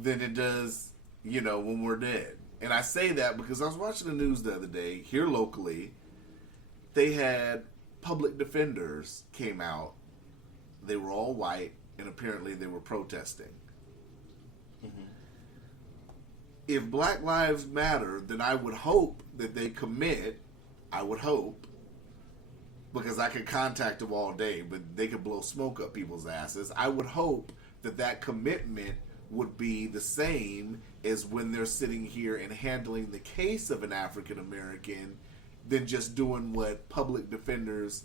than it does, when we're dead. And I say that because I was watching the news the other day here locally. They had public defenders came out. They were all white, and apparently they were protesting. Mm-hmm. If Black Lives Matter, then I would hope that they commit. I would hope. because I could contact them all day, but they could blow smoke up people's asses. I would hope that commitment would be the same as when they're sitting here and handling the case of an African American than just doing what public defenders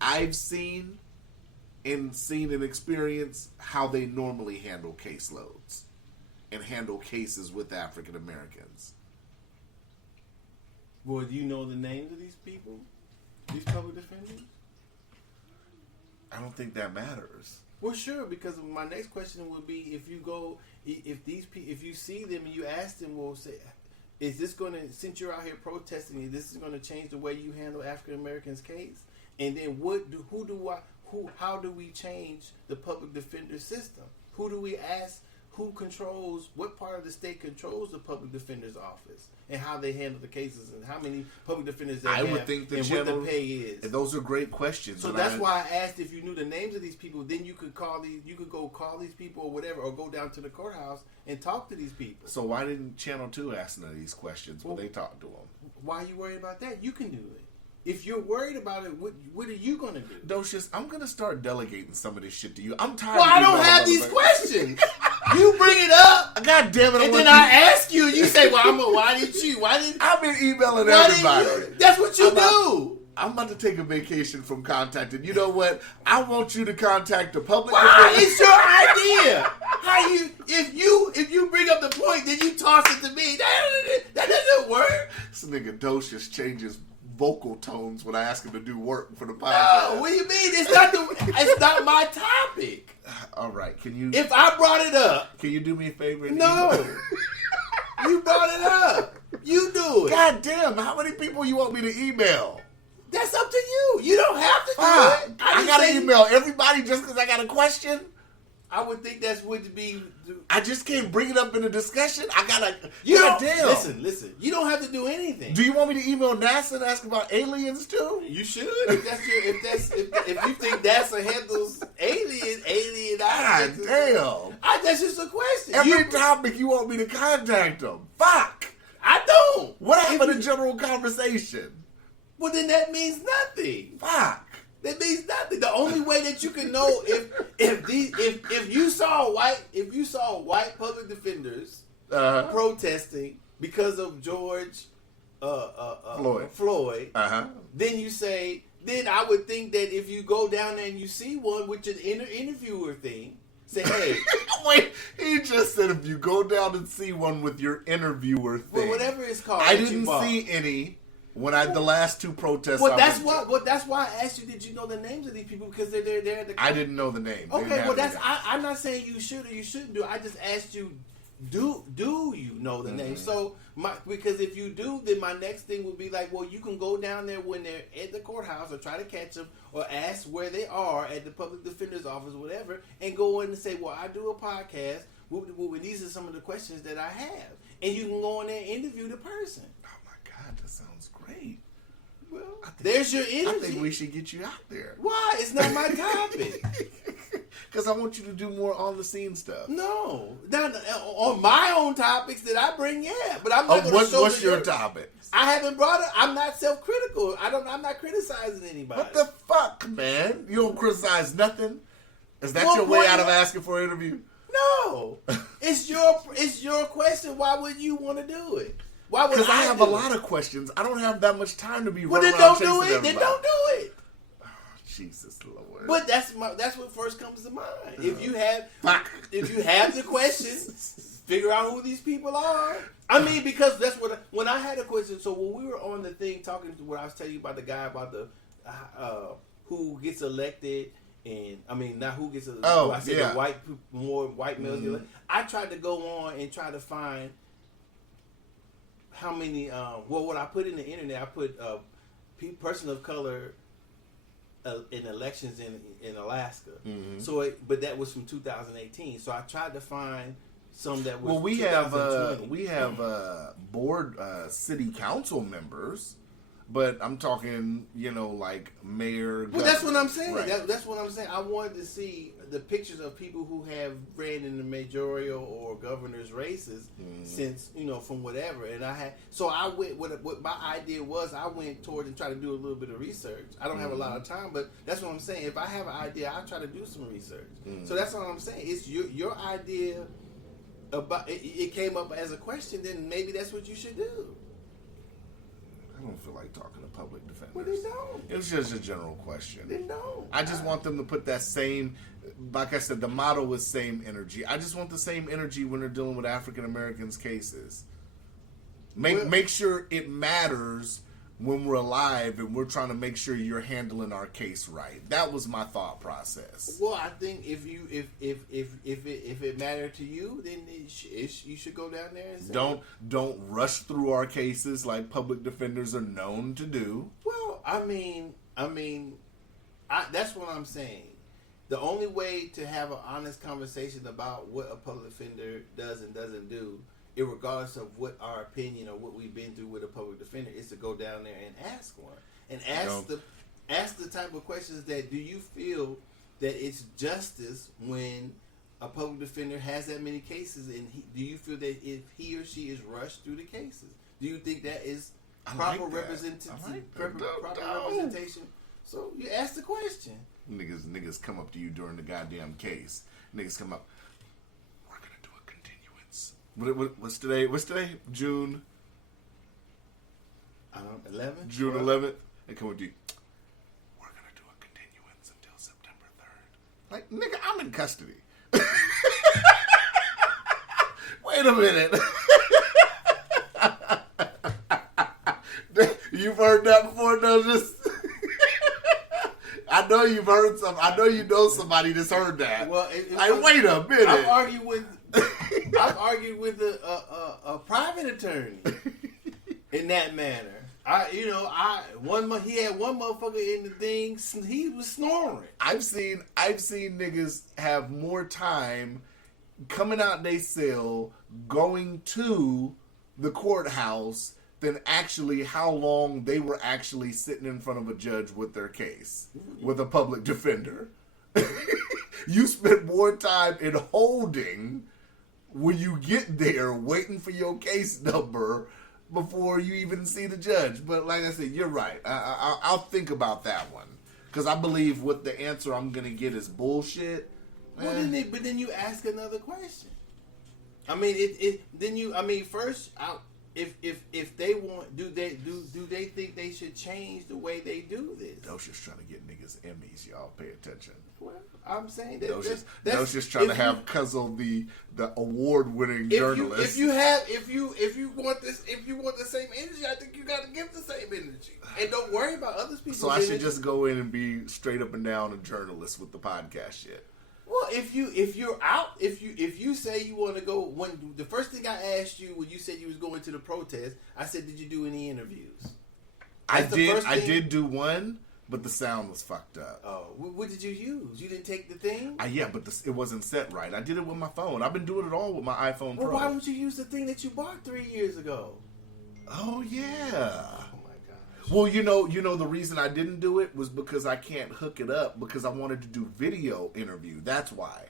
I've seen and experienced how they normally handle caseloads and handle cases with African Americans. Well, do you know the names of these people? These public defenders? I don't think that matters. Well, sure, because my next question would be if you see them and you ask them, well, say, is this going to, since you're out here protesting, this is going to change the way you handle African Americans' case? And then how do we change the public defender system? Who do we ask? Who controls, what part of the state controls the public defender's office and how they handle the cases and how many public defenders they have would think and what the pay is? And those are great questions. So that's why I asked if you knew the names of these people. Then you could go call these people or whatever, or go down to the courthouse and talk to these people. So why didn't Channel 2 ask none of these questions when they talked to them? Why are you worried about that? You can do it. If you're worried about it, what are you going to do? Docious, I'm going to start delegating some of this shit to you. I'm tired. Well, I don't have these questions. You bring it up. God damn it! And then I ask you, and you say, "Well, why didn't you? Why didn't?" I've been emailing everybody. That's what you do. I'm about to take a vacation from contacting. You know what? I want you to contact the public. Why? It's your idea. How if you bring up the point, then you toss it to me. That doesn't work. This nigga Docious changes vocal tones when I ask him to do work for the podcast. No, what do you mean? It's not my topic. All right, can you? If I brought it up, can you do me a favor? And no. You brought it up. You do it. God damn! How many people you want me to email? That's up to you. You don't have to do it. I gotta email everybody just because I got a question. I would think that's would be. I just can't bring it up in a discussion. I gotta. Listen. You don't have to do anything. Do you want me to email NASA and ask about aliens too? You should. If you think NASA handles alien. God damn. That's just a question. Every topic you want me to contact them. Fuck. I don't. What happened to general conversation? Well, then that means nothing. Fuck. That means nothing. The only way that you can know if you saw white public defenders protesting because of George Floyd, then I would think that if you go down there and you see one with your interviewer thing, say, hey. Wait, he just said if you go down and see one with your interviewer thing. Well, whatever it's called. I didn't see any. When the last two protests, that's why I asked you. Did you know the names of these people because they're there at the? I didn't know the name. Okay, well I'm not saying you should or you shouldn't do. I just asked you, do you know the name? So because if you do, then my next thing would be like, well, you can go down there when they're at the courthouse or try to catch them or ask where they are at the public defender's office or whatever, and go in and say, well, I do a podcast. These are some of the questions that I have, and you can go in there and interview the person. That sounds great. Well, there's your energy. I think we should get you out there. Why? It's not my topic. Because I want you to do more on the scene stuff. No, not on my own topics that I bring. Yeah, but I'm not going to show. What's your topics? I haven't brought it. I'm not self-critical. I'm not criticizing anybody. What the fuck, man? You don't criticize nothing. Is that your way out of asking for an interview? No, it's your question. Why would you want to do it? Because I have a lot of questions. I don't have that much time to be running around chasing everybody. Then don't do it. Oh, Jesus Lord. But that's what first comes to mind. If you have the questions, figure out who these people are. I mean, because that's when I had a question. So when we were on the thing talking to what I was telling you about the guy about the who gets elected. And I mean, not who gets elected. I said the more white males get elected. I tried to go on and try to find how many, what I put in the internet, I put person of color in elections in Alaska. Mm-hmm. So, but that was from 2018. So I tried to find some that was. Well, we have board city council members, but I'm talking, like mayor. Well, that's what I'm saying. Right. That's what I'm saying. I wanted to see the pictures of people who have ran in the mayoral or governor's races since, from whatever. And I went, what my idea was, I went towards and tried to do a little bit of research. I don't have a lot of time, but that's what I'm saying. If I have an idea, I try to do some research. So that's what I'm saying. It's your idea about it came up as a question, then maybe that's what you should do. I don't feel like talking to public defenders. Well, they don't. It was just a general question. They don't. I just want them to put that same, like I said, the motto was same energy. I just want the same energy when they're dealing with African Americans cases. Make sure it matters when we're alive and we're trying to make sure you're handling our case right. That was my thought process. Well, I think if it mattered to you, then you should go down there and say Don't rush through our cases like public defenders are known to do. Well, I mean, that's what I'm saying. The only way to have an honest conversation about what a public defender does and doesn't do, regardless of what our opinion or what we've been through with a public defender, is to go down there and ask one. And ask the type of questions that, do you feel that it's justice when a public defender has that many cases, and do you feel that if he or she is rushed through the cases? Do you think that is proper representation? So you ask the question. Niggas come up to you during the goddamn case. Niggas come up, we're gonna do a continuance. What's today? What's today? June. I don't know, 11th? June 11th. They come up to you. We're gonna do a continuance until September 3rd. Like, nigga, I'm in custody. Wait a minute. You've heard that before, though? I know you've heard some. I know you know somebody that's heard that. Well, wait a minute. I've argued with a private attorney in that manner. He had one motherfucker in the thing. He was snoring. I've seen niggas have more time coming out they cell, going to the courthouse, than actually how long they were actually sitting in front of a judge with their case, with a public defender. You spent more time in holding when you get there, waiting for your case number before you even see the judge. But like I said, you're right. I'll think about that one, because I believe what the answer I'm going to get is bullshit. Well, but then you ask another question. First, if they want, do they think they should change the way they do this? Those just trying to get niggas Emmys, y'all. Pay attention. Well, I'm saying that those just trying to have Cuzzle the award-winning journalist. If you want the same energy, I think you got to give the same energy, and don't worry about other people's So I should just go in and be straight up and down a journalist with the podcast shit. Well, if you say you want to go, when the first thing I asked you when you said you was going to the protest, I said, did you do any interviews? I did do one, but the sound was fucked up. Oh, what did you use? You didn't take the thing? Yeah, but it wasn't set right. I did it with my phone. I've been doing it all with my iPhone Pro. Well, why don't you use the thing that you bought 3 years ago? Oh yeah. Oh my gosh. Well, the reason I didn't do it was because I can't hook it up because I wanted to do video interview. That's why.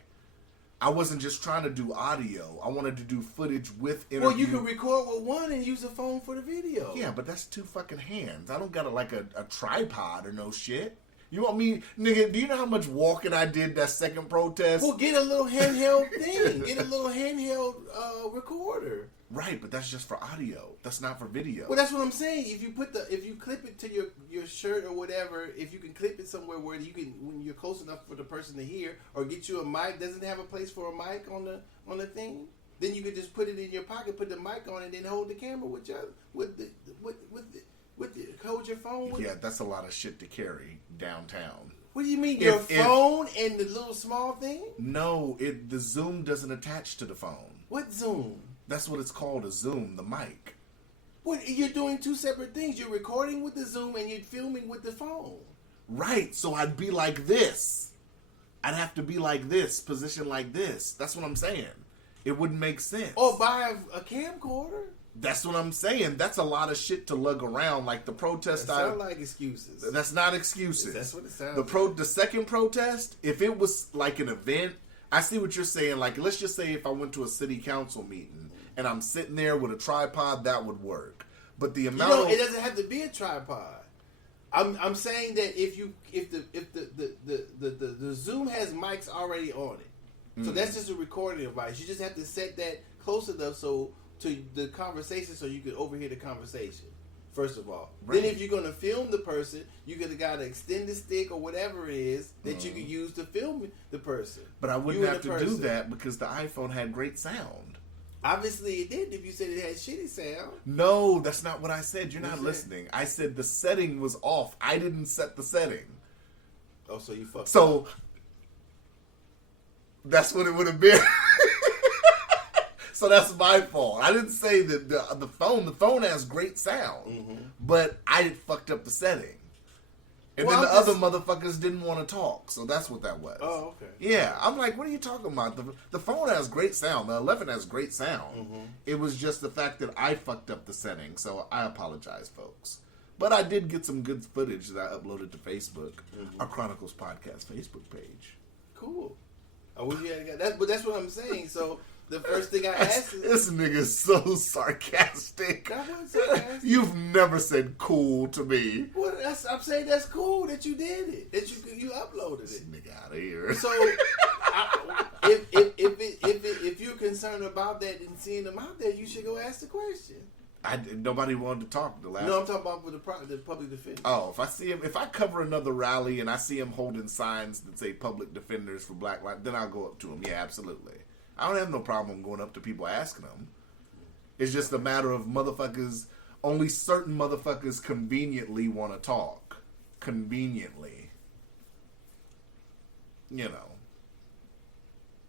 I wasn't just trying to do audio. I wanted to do footage with interview. Well, you can record with one and use a phone for the video. Yeah, but that's 2 fucking hands. I don't got a tripod or no shit. You want me, nigga, do you know how much walking I did that second protest? Well, get a little handheld thing. Get a little handheld recorder. Right, but that's just for audio. That's not for video. Well, that's what I'm saying. If you clip it to your shirt or whatever, if you can clip it somewhere where you can, when you're close enough for the person to hear, or get you a mic, doesn't have a place for a mic on the thing, then you could just put it in your pocket, put the mic on, and then hold the camera hold your phone with. Yeah, that's a lot of shit to carry downtown. What do you mean, your phone and the little small thing? No, the Zoom doesn't attach to the phone. What Zoom? That's what it's called, a Zoom, the mic. What, you're doing 2 separate things. You're recording with the Zoom and you're filming with the phone. Right, so I'd be like this. I'd have to be like this, positioned like this. That's what I'm saying. It wouldn't make sense. Or buy a camcorder. That's what I'm saying. That's a lot of shit to lug around. Like the protest, That sound like excuses. that's not excuses. That's what it sounds The second protest, if it was like an event, I see what you're saying. Like, let's just say if I went to a city council meeting and I'm sitting there with a tripod, that would work. But the amount it doesn't have to be a tripod. I'm saying that if the Zoom has mics already on it, so that's just a recording device. You just have to set that close enough to the conversation so you can overhear the conversation. First of all, then if you're gonna film the person, you got to extend the stick or whatever it is that you can use to film the person. But I wouldn't have to do that because the iPhone had great sound. Obviously, it did. If you said it had shitty sound. No, that's not what I said. You're not listening. I said the setting was off. I didn't set the setting. Oh, so you fucked up. So that's what it would have been. So that's my fault. I didn't say that the phone has great sound, but I fucked up the setting. And then the other motherfuckers didn't want to talk, so that's what that was. Oh, okay. Yeah, I'm like, what are you talking about? The phone has great sound. The 11 has great sound. It was just the fact that I fucked up the setting, so I apologize, folks. But I did get some good footage that I uploaded to Facebook, our Chronicles Podcast Facebook page. Cool. I wish you had got that, but that's what I'm saying. So the first thing I asked is, this nigga's so sarcastic. That wasn't sarcastic. You've never said cool to me. Well, I'm saying that's cool that you did it, that you uploaded This it. nigga out of here. So if you're concerned about that and seeing them out there, you should go ask the question. Nobody wanted to talk the last. No, I'm talking about with the public defender. Oh, if I cover another rally and I see him holding signs that say "Public Defenders for Black Lives," then I'll go up to him. Yeah, absolutely. I don't have no problem going up to people asking them. It's just a matter of motherfuckers. Only certain motherfuckers conveniently want to talk. Conveniently, you know.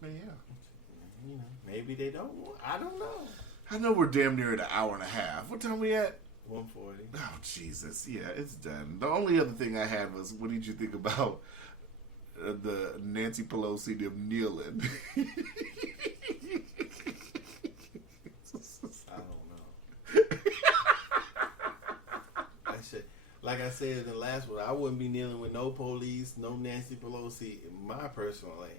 But yeah, Maybe they don't. I don't know. I know we're damn near at an hour and a half. What time we at? 140. Oh, Jesus. Yeah, it's done. The only other thing I had was, what did you think about the Nancy Pelosi them kneeling? I don't know. Like I said in the last one, I wouldn't be kneeling with no police, no Nancy Pelosi, in my personal lane.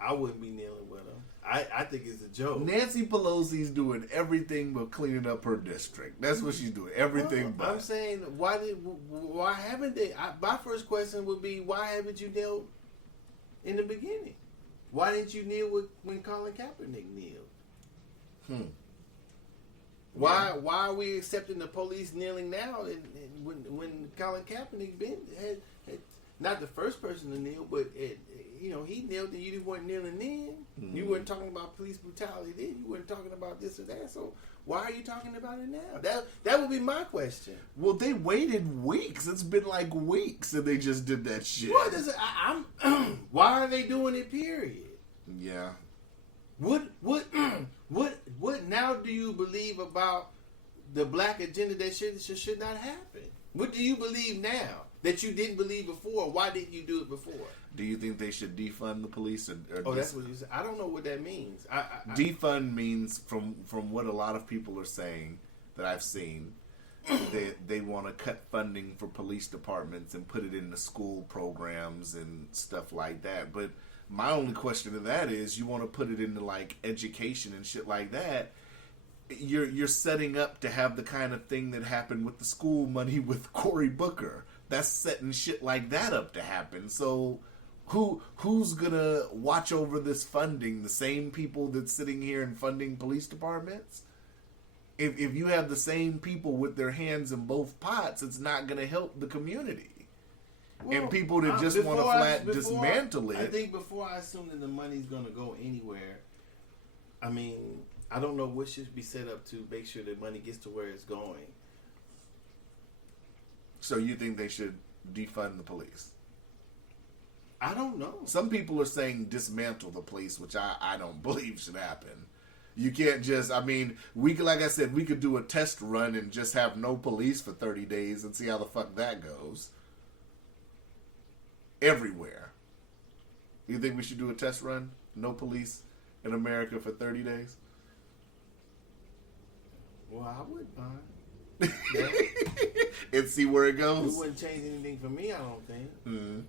I wouldn't be kneeling with them. I think it's a joke. Nancy Pelosi's doing everything but cleaning up her district. That's what she's doing. Everything but. I'm saying, why haven't they? My first question would be, why haven't you knelt in the beginning? Why didn't you kneel when Colin Kaepernick kneeled? Why are we accepting the police kneeling now? And when Colin Kaepernick had not the first person to kneel, but he knelt and you weren't kneeling then. You weren't talking about police brutality then. You weren't talking about this or that. So why are you talking about it now? That would be my question. Well, they waited weeks. It's been like weeks and they just did that shit. What is it? Why are they doing it? Period. Yeah. What now do you believe about the black agenda that should not happen? What do you believe now that you didn't believe before? Why didn't you do it before? Do you think they should defund the police? That's what you said. I don't know what that means. Defund means, from what a lot of people are saying that I've seen, they want to cut funding for police departments and put it into school programs and stuff like that. But my only question to that is, you want to put it into like education and shit like that. You're setting up to have the kind of thing that happened with the school money with Cory Booker. That's setting shit like that up to happen. So who's gonna watch over this funding? The same people that's sitting here and funding police departments? If you have the same people with their hands in both pots, it's not gonna help the community. Well, and people that just want to dismantle it. I think before I assume that the money's gonna go anywhere, I mean, I don't know what should be set up to make sure that money gets to where it's going. So you think they should defund the police? I don't know. Some people are saying dismantle the police, which I don't believe should happen. You can't just, like I said, we could do a test run and just have no police for 30 days and see how the fuck that goes. Everywhere. You think we should do a test run? No police in America for 30 days? Well, I wouldn't mind. And see where it It goes. wouldn't change anything for me, I don't think. Mm.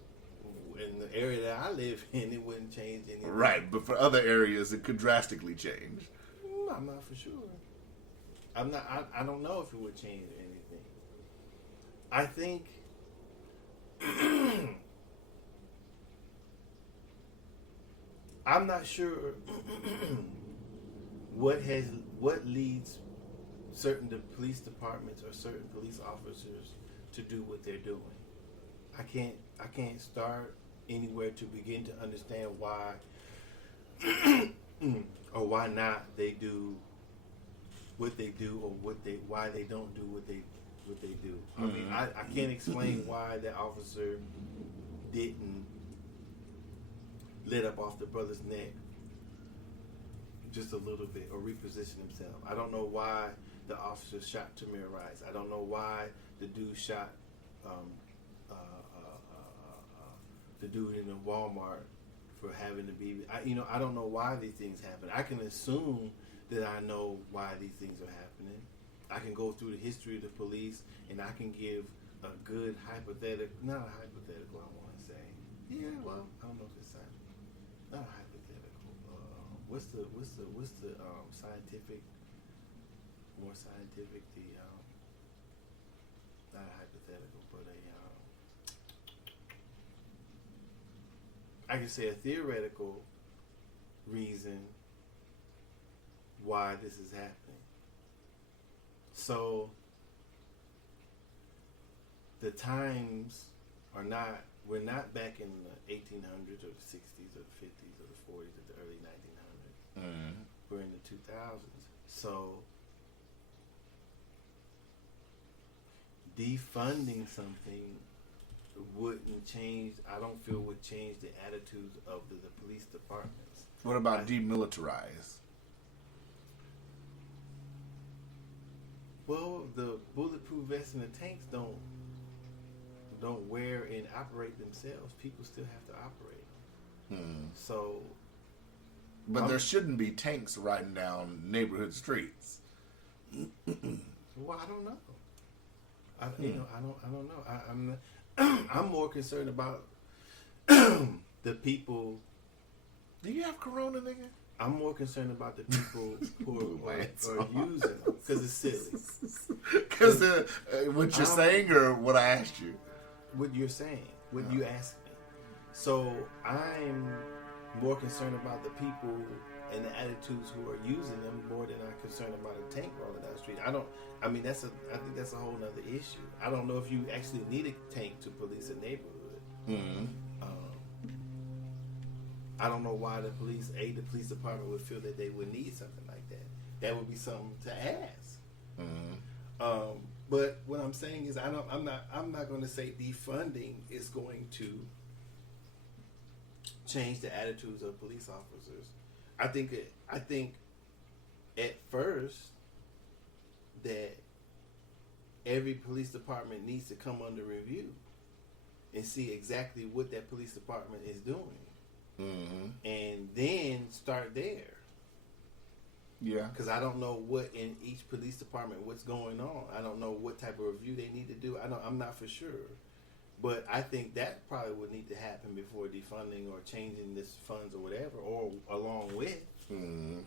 In the area that I live in, it wouldn't change anything. Right, but for other areas, it could drastically change. I'm not for sure. I'm not. I don't know if it would change anything. I think. I'm not sure what leads certain police departments or certain police officers to do what they're doing. I can't start anywhere to begin to understand why or why not they do what they do, or why they don't do what they do. I mean, I can't explain why that officer didn't let up off the brother's neck just a little bit or reposition himself. I don't know why the officer shot Tamir Rice. I don't know why the dude shot the dude in the Walmart for having the BB. I don't know why these things happen. I can assume that I know why these things are happening. I can go through the history of the police and I can give a good hypothetical, not a hypothetical, I want to say. Yeah, well, I don't know if it's not a hypothetical. What's the scientific, more scientific, not a hypothetical, but I can say a theoretical reason why this is happening. So the times are not, we're not back in the 1800s or the 60s or the 50s or the 40s or the early 1900s. Mm. We're in the 2000s. So defunding something wouldn't change, I don't feel would change the attitudes of the police departments. What about demilitarize? Well, the bulletproof vests and the tanks don't wear and operate themselves. People still have to operate them. Hmm. So, But there shouldn't be tanks riding down neighborhood streets. well, I don't know. I don't know. I'm more concerned about the people. Do you have corona, nigga? I'm more concerned about the people who are using them because it's silly. Because what you're saying or what I asked you? What you're saying, what you asked me. So I'm more concerned about the people and the attitudes who are using them more than I'm concerned about a tank rolling down the street. I think that's a whole nother issue. I don't know if you actually need a tank to police a neighborhood. Mm-hmm. I don't know why the police department would feel that they would need something like that. That would be something to ask. Mm-hmm. But what I'm saying is, I'm not going to say defunding is going to change the attitudes of police officers. I think at first that every police department needs to come under review and see exactly what that police department is doing. Mm-hmm. And then start there. Yeah. Because I don't know what in each police department, what's going on. I don't know what type of review they need to do. I'm not for sure. But I think that probably would need to happen before defunding or changing this funds or whatever, or along with. Mm-hmm.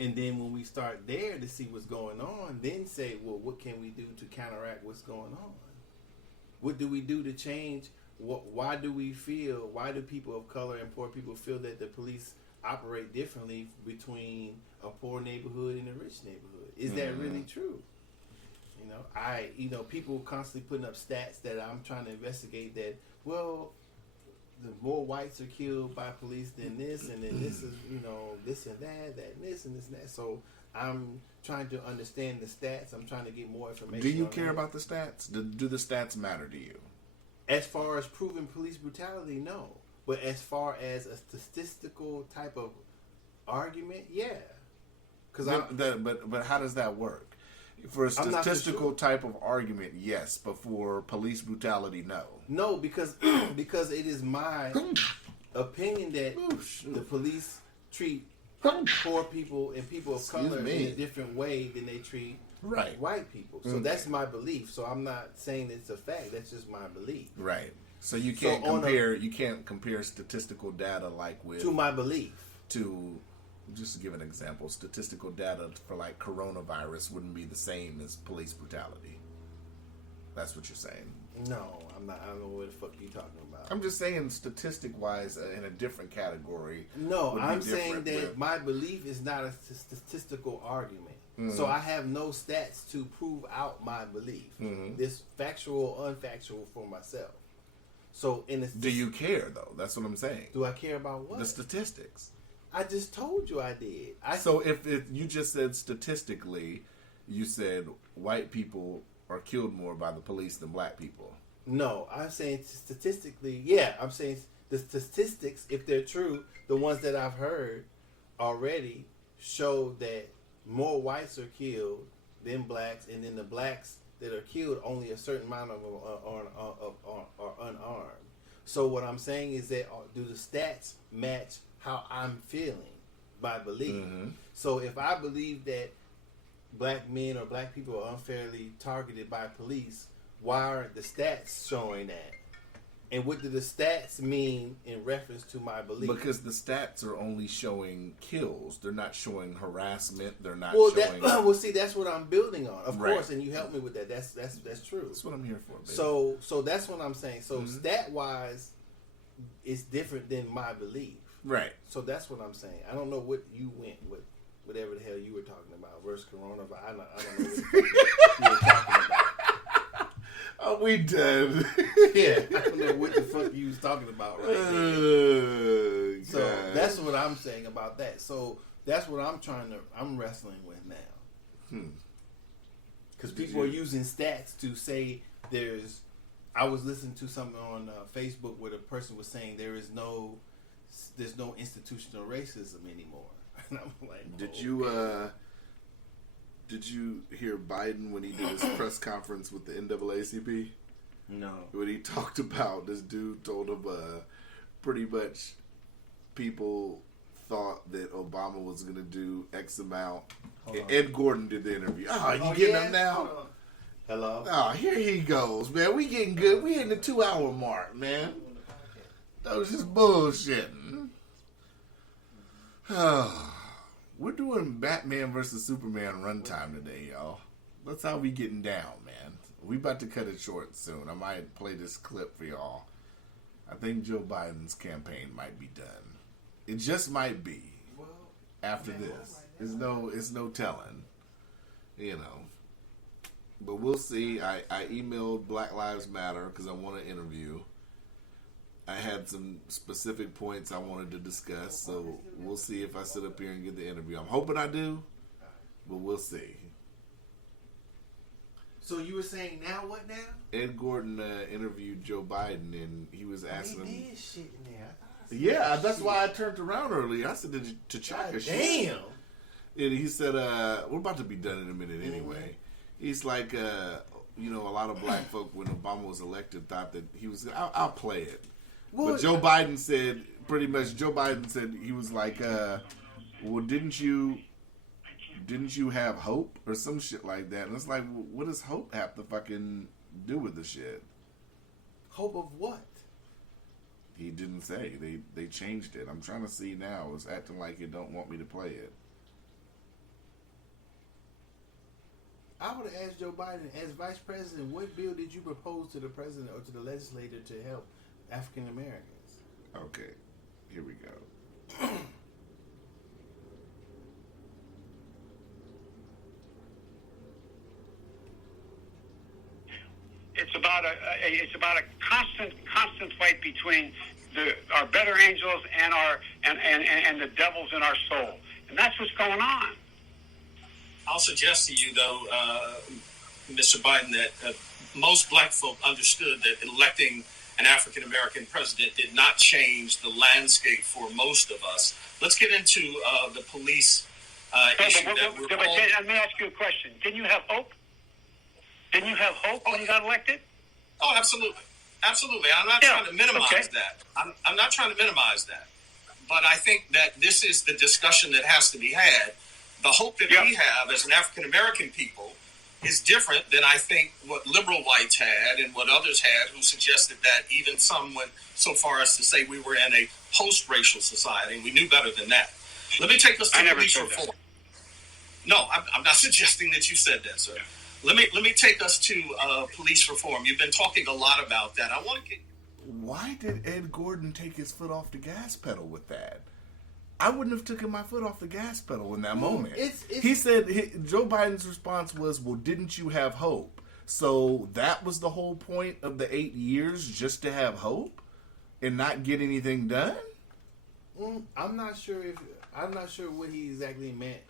And then when we start there to see what's going on, then say, well, what can we do to counteract what's going on? What do we do to change? Why do people of color and poor people feel that the police operate differently between a poor neighborhood and a rich neighborhood? Is that really true? People constantly putting up stats that I'm trying to investigate that, well, the more whites are killed by police than this, and then this is, this and that and this and this and that. So I'm trying to understand the stats. I'm trying to get more information. Do you care about the stats? Do the stats matter to you? As far as proving police brutality, no. But as far as a statistical type of argument, yeah. But how does that work? For a statistical type of argument, yes. But for police brutality, no. No, because it is my opinion that the police treat poor people and people of color in a different way than they treat white people. So that's my belief. So I'm not saying it's a fact. That's just my belief. Right. So you can't compare statistical data like with to my belief. To just to give an example, statistical data for like coronavirus wouldn't be the same as police brutality. That's what you're saying. No, I'm not. I don't know what the fuck you're talking about. I'm just saying, statistic-wise, in a different category. No, I'm saying that my belief is not a statistical argument. Mm-hmm. So I have no stats to prove out my belief. Mm-hmm. This factual, unfactual for myself. So do you care though? That's what I'm saying. Do I care about what? The statistics. I just told you I did. So if you just said statistically, you said white people are killed more by the police than black people. No, I'm saying statistically, yeah. I'm saying the statistics, if they're true, the ones that I've heard already show that more whites are killed than blacks, and then the blacks that are killed, only a certain amount of them are unarmed. So what I'm saying is that do the stats match how I'm feeling by belief? Mm-hmm. So if I believe that black men or black people are unfairly targeted by police, why aren't the stats showing that? And what do the stats mean in reference to my belief? Because the stats are only showing kills. They're not showing harassment. They're not showing... Well, see, that's what I'm building on. Of course, and you helped me with that. That's true. That's what I'm here for, baby. So that's what I'm saying. So stat-wise, it's different than my belief. Right. So that's what I'm saying. I don't know what you went with, whatever the hell you were talking about versus coronavirus. I don't know what the fuck you were talking about. Are we done? Yeah, I don't know what the fuck you was talking about right now. So that's what I'm saying about that. So that's what I'm wrestling with now. Because people are using stats to say I was listening to something on Facebook where the person was saying there's no institutional racism anymore. And I'm like, Did you hear Biden when he did his press conference with the NAACP? No. When he talked about, this dude told him pretty much people thought that Obama was going to do X amount. Ed Gordon did the interview. You getting him now? Hello? Oh, here he goes, man. We getting good. We hitting the 2-hour mark, man. That was just bullshitting. We're doing Batman versus Superman runtime today, y'all. That's how we getting down, man. We about to cut it short soon. I might play this clip for y'all. I think Joe Biden's campaign might be done. It just might be. After this. It's no telling. You know. But we'll see. I emailed Black Lives Matter because I want to interview. I had some specific points I wanted to discuss, so we'll see if I sit up here and get the interview. I'm hoping I do, but we'll see. So you were saying now what now? Ed Gordon interviewed Joe Biden, and he was asking him... He did shit in there. Yeah, that's why I turned around earlier. I said to Chaka shit. Damn! And he said, we're about to be done in a minute anyway. He's like, a lot of black folk, when Obama was elected, thought that he was... I'll play it. But Joe Biden said, he was like, well, didn't you have hope or some shit like that? And it's like, what does hope have to fucking do with the shit? Hope of what? He didn't say. They changed it. I'm trying to see now. It's acting like it don't want me to play it. I would have asked Joe Biden, as vice president, what bill did you propose to the president or to the legislator to help African Americans? Okay, here we go. It's about a constant fight between our better angels and the devils in our soul, and that's what's going on. I'll suggest to you, though, Mr. Biden, that most black folk understood that electing an African-American president did not change the landscape for most of us. Let's get into the police issue that we're all... Let me ask you a question. Didn't you have hope? Didn't you have hope when you got elected? Oh, absolutely. Absolutely. I'm not trying to minimize that. I'm not trying to minimize that. but I think that this is the discussion that has to be had. The hope that we have as an African American people is different than I think what liberal whites had and what others had, who suggested that even some went so far as to say we were in a post-racial society, and we knew better than that. Let me take us to police reform. No, I'm not suggesting that you said that, sir. Let me take us to police reform. You've been talking a lot about that. I want to get. Why did Ed Gordon take his foot off the gas pedal with that? I wouldn't have taken my foot off the gas pedal in that moment. He said Joe Biden's response was, "Well, didn't you have hope?" So that was the whole point of the 8 years, just to have hope and not get anything done. I'm not sure what he exactly meant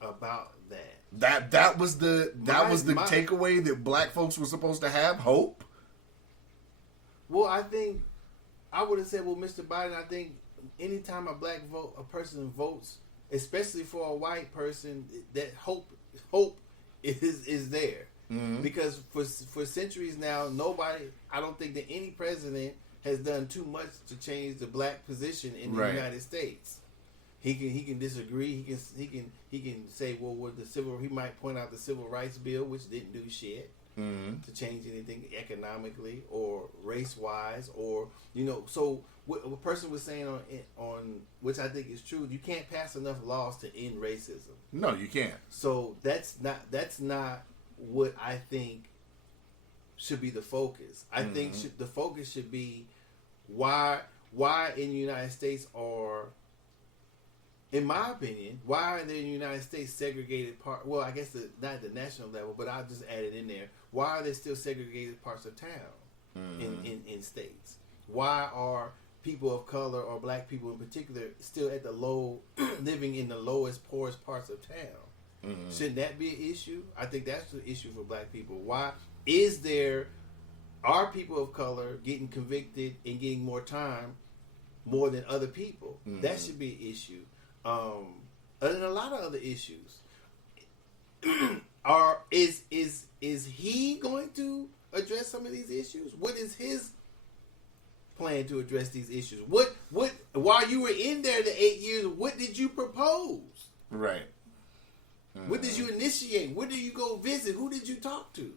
about that. That was the takeaway, that black folks were supposed to have hope. Well, I would have said, well, Mr. Biden, I think anytime a person votes, especially for a white person, that hope is there. Mm-hmm. Because for centuries now, I don't think that any president has done too much to change the black position in the United States. He can disagree. He can say, well, he might point out the Civil Rights Bill, which didn't do shit to change anything economically or race wise, or So what a person was saying on which I think is true, you can't pass enough laws to end racism. No, you can't. So that's not what I think should be the focus. I think the focus should be why in the United States are, in my opinion, why are there in the United States segregated parts? Well, I guess not at the national level, but I'll just add it in there. Why are there still segregated parts of town in states? Why are people of color, or black people in particular, still at the living in the lowest, poorest parts of town? Shouldn't that be an issue? I think that's the issue for black people. Why are people of color getting convicted and getting more time more than other people? That should be an issue. And a lot of other issues. Is he going to address some of these issues? What is his plan to address these issues? What while you were in there the 8 years, what did you propose? Right. What did you initiate? Where did you go visit? Who did you talk to?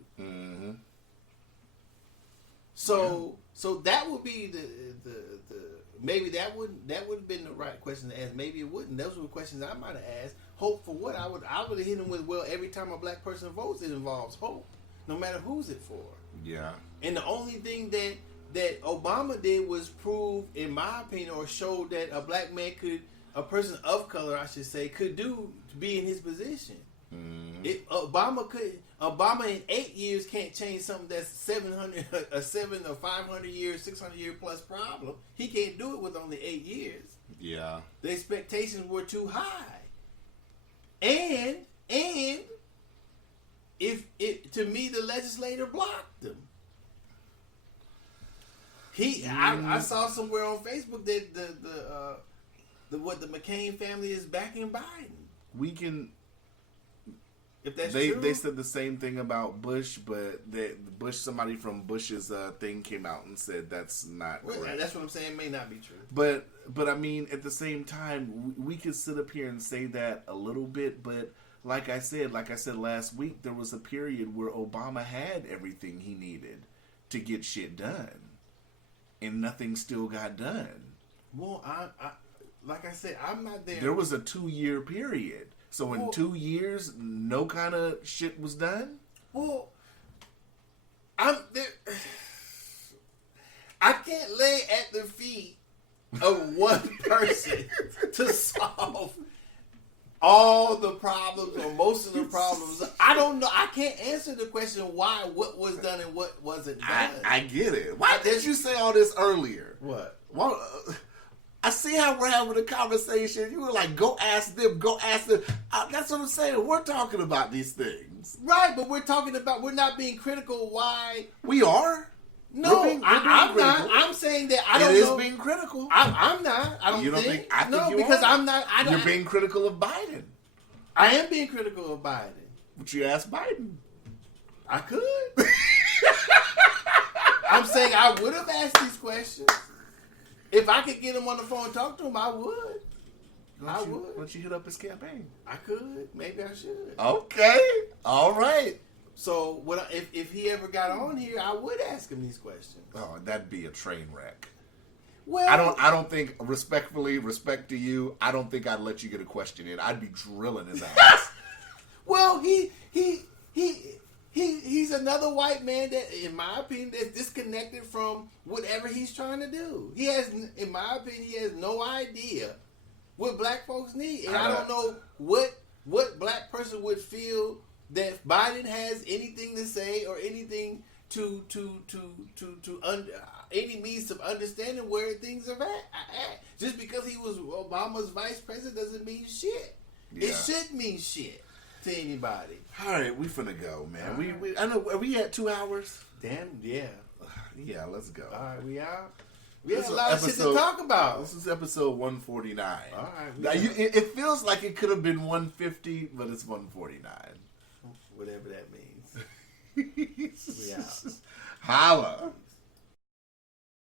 So that would be the maybe that would have been the right question to ask. Maybe it wouldn't. Those were the questions I might have asked. Hope for what? I would have hit him with, well, every time a black person votes, it involves hope, no matter who's it for. Yeah. And the only thing that Obama did was prove, in my opinion, or showed that a black man a person of color, I should say, could do to be in his position. Obama in 8 years can't change something that's 700 or 500 years, 600 year plus problem. He can't do it with only 8 years. Yeah. The expectations were too high. And to me, the legislator blocked them. I saw somewhere on Facebook that the McCain family is backing Biden. If that's true. They said the same thing about Bush, but somebody from Bush's thing came out and said that's not correct. That's what I'm saying. It may not be true. But I mean, at the same time, we could sit up here and say that a little bit, but like I said last week, there was a period where Obama had everything he needed to get shit done, and nothing still got done. Well, I like I said, I'm not there. There was a 2-year period. So in 2 years, no kind of shit was done? Well, I can't lay at the feet of one person to solve all the problems or most of the problems. I don't know. I can't answer the question what was done and what wasn't done. I get it. Why did you say all this earlier? What? Well, I see how we're having a conversation. You were like, go ask them. That's what I'm saying. We're talking about these things. Right, but we're not being critical. Why? We are. No, I'm not. I'm saying that I don't know. It is being critical. I'm not. I don't think. I think you because are. I'm not. You're being critical of Biden. I am being critical of Biden. But you asked Biden. I could. I'm saying I would have asked these questions. If I could get him on the phone and talk to him, I would. Why don't you hit up his campaign? I could. Maybe I should. Okay. All right. So if he ever got on here, I would ask him these questions. Oh, that'd be a train wreck. Well, I don't think, respect to you, I don't think I'd let you get a question in. I'd be drilling his ass. Well, he's another white man that, in my opinion, that's disconnected from whatever he's trying to do. He has, in my opinion, he has no idea what black folks need, and I don't know what black person would feel that Biden has anything to say or anything to any means of understanding where things are at. Just because he was Obama's vice president doesn't mean shit. Yeah. It should mean shit to anybody. All right, we finna go, man. We I know. Are we at 2 hours? Damn, yeah. Yeah, let's go. All right, we out. We This have a is lot of shit to talk about. This is episode 149. All right. Now, it feels like it could have been 150, but it's 149. Whatever that means. We out. Holla.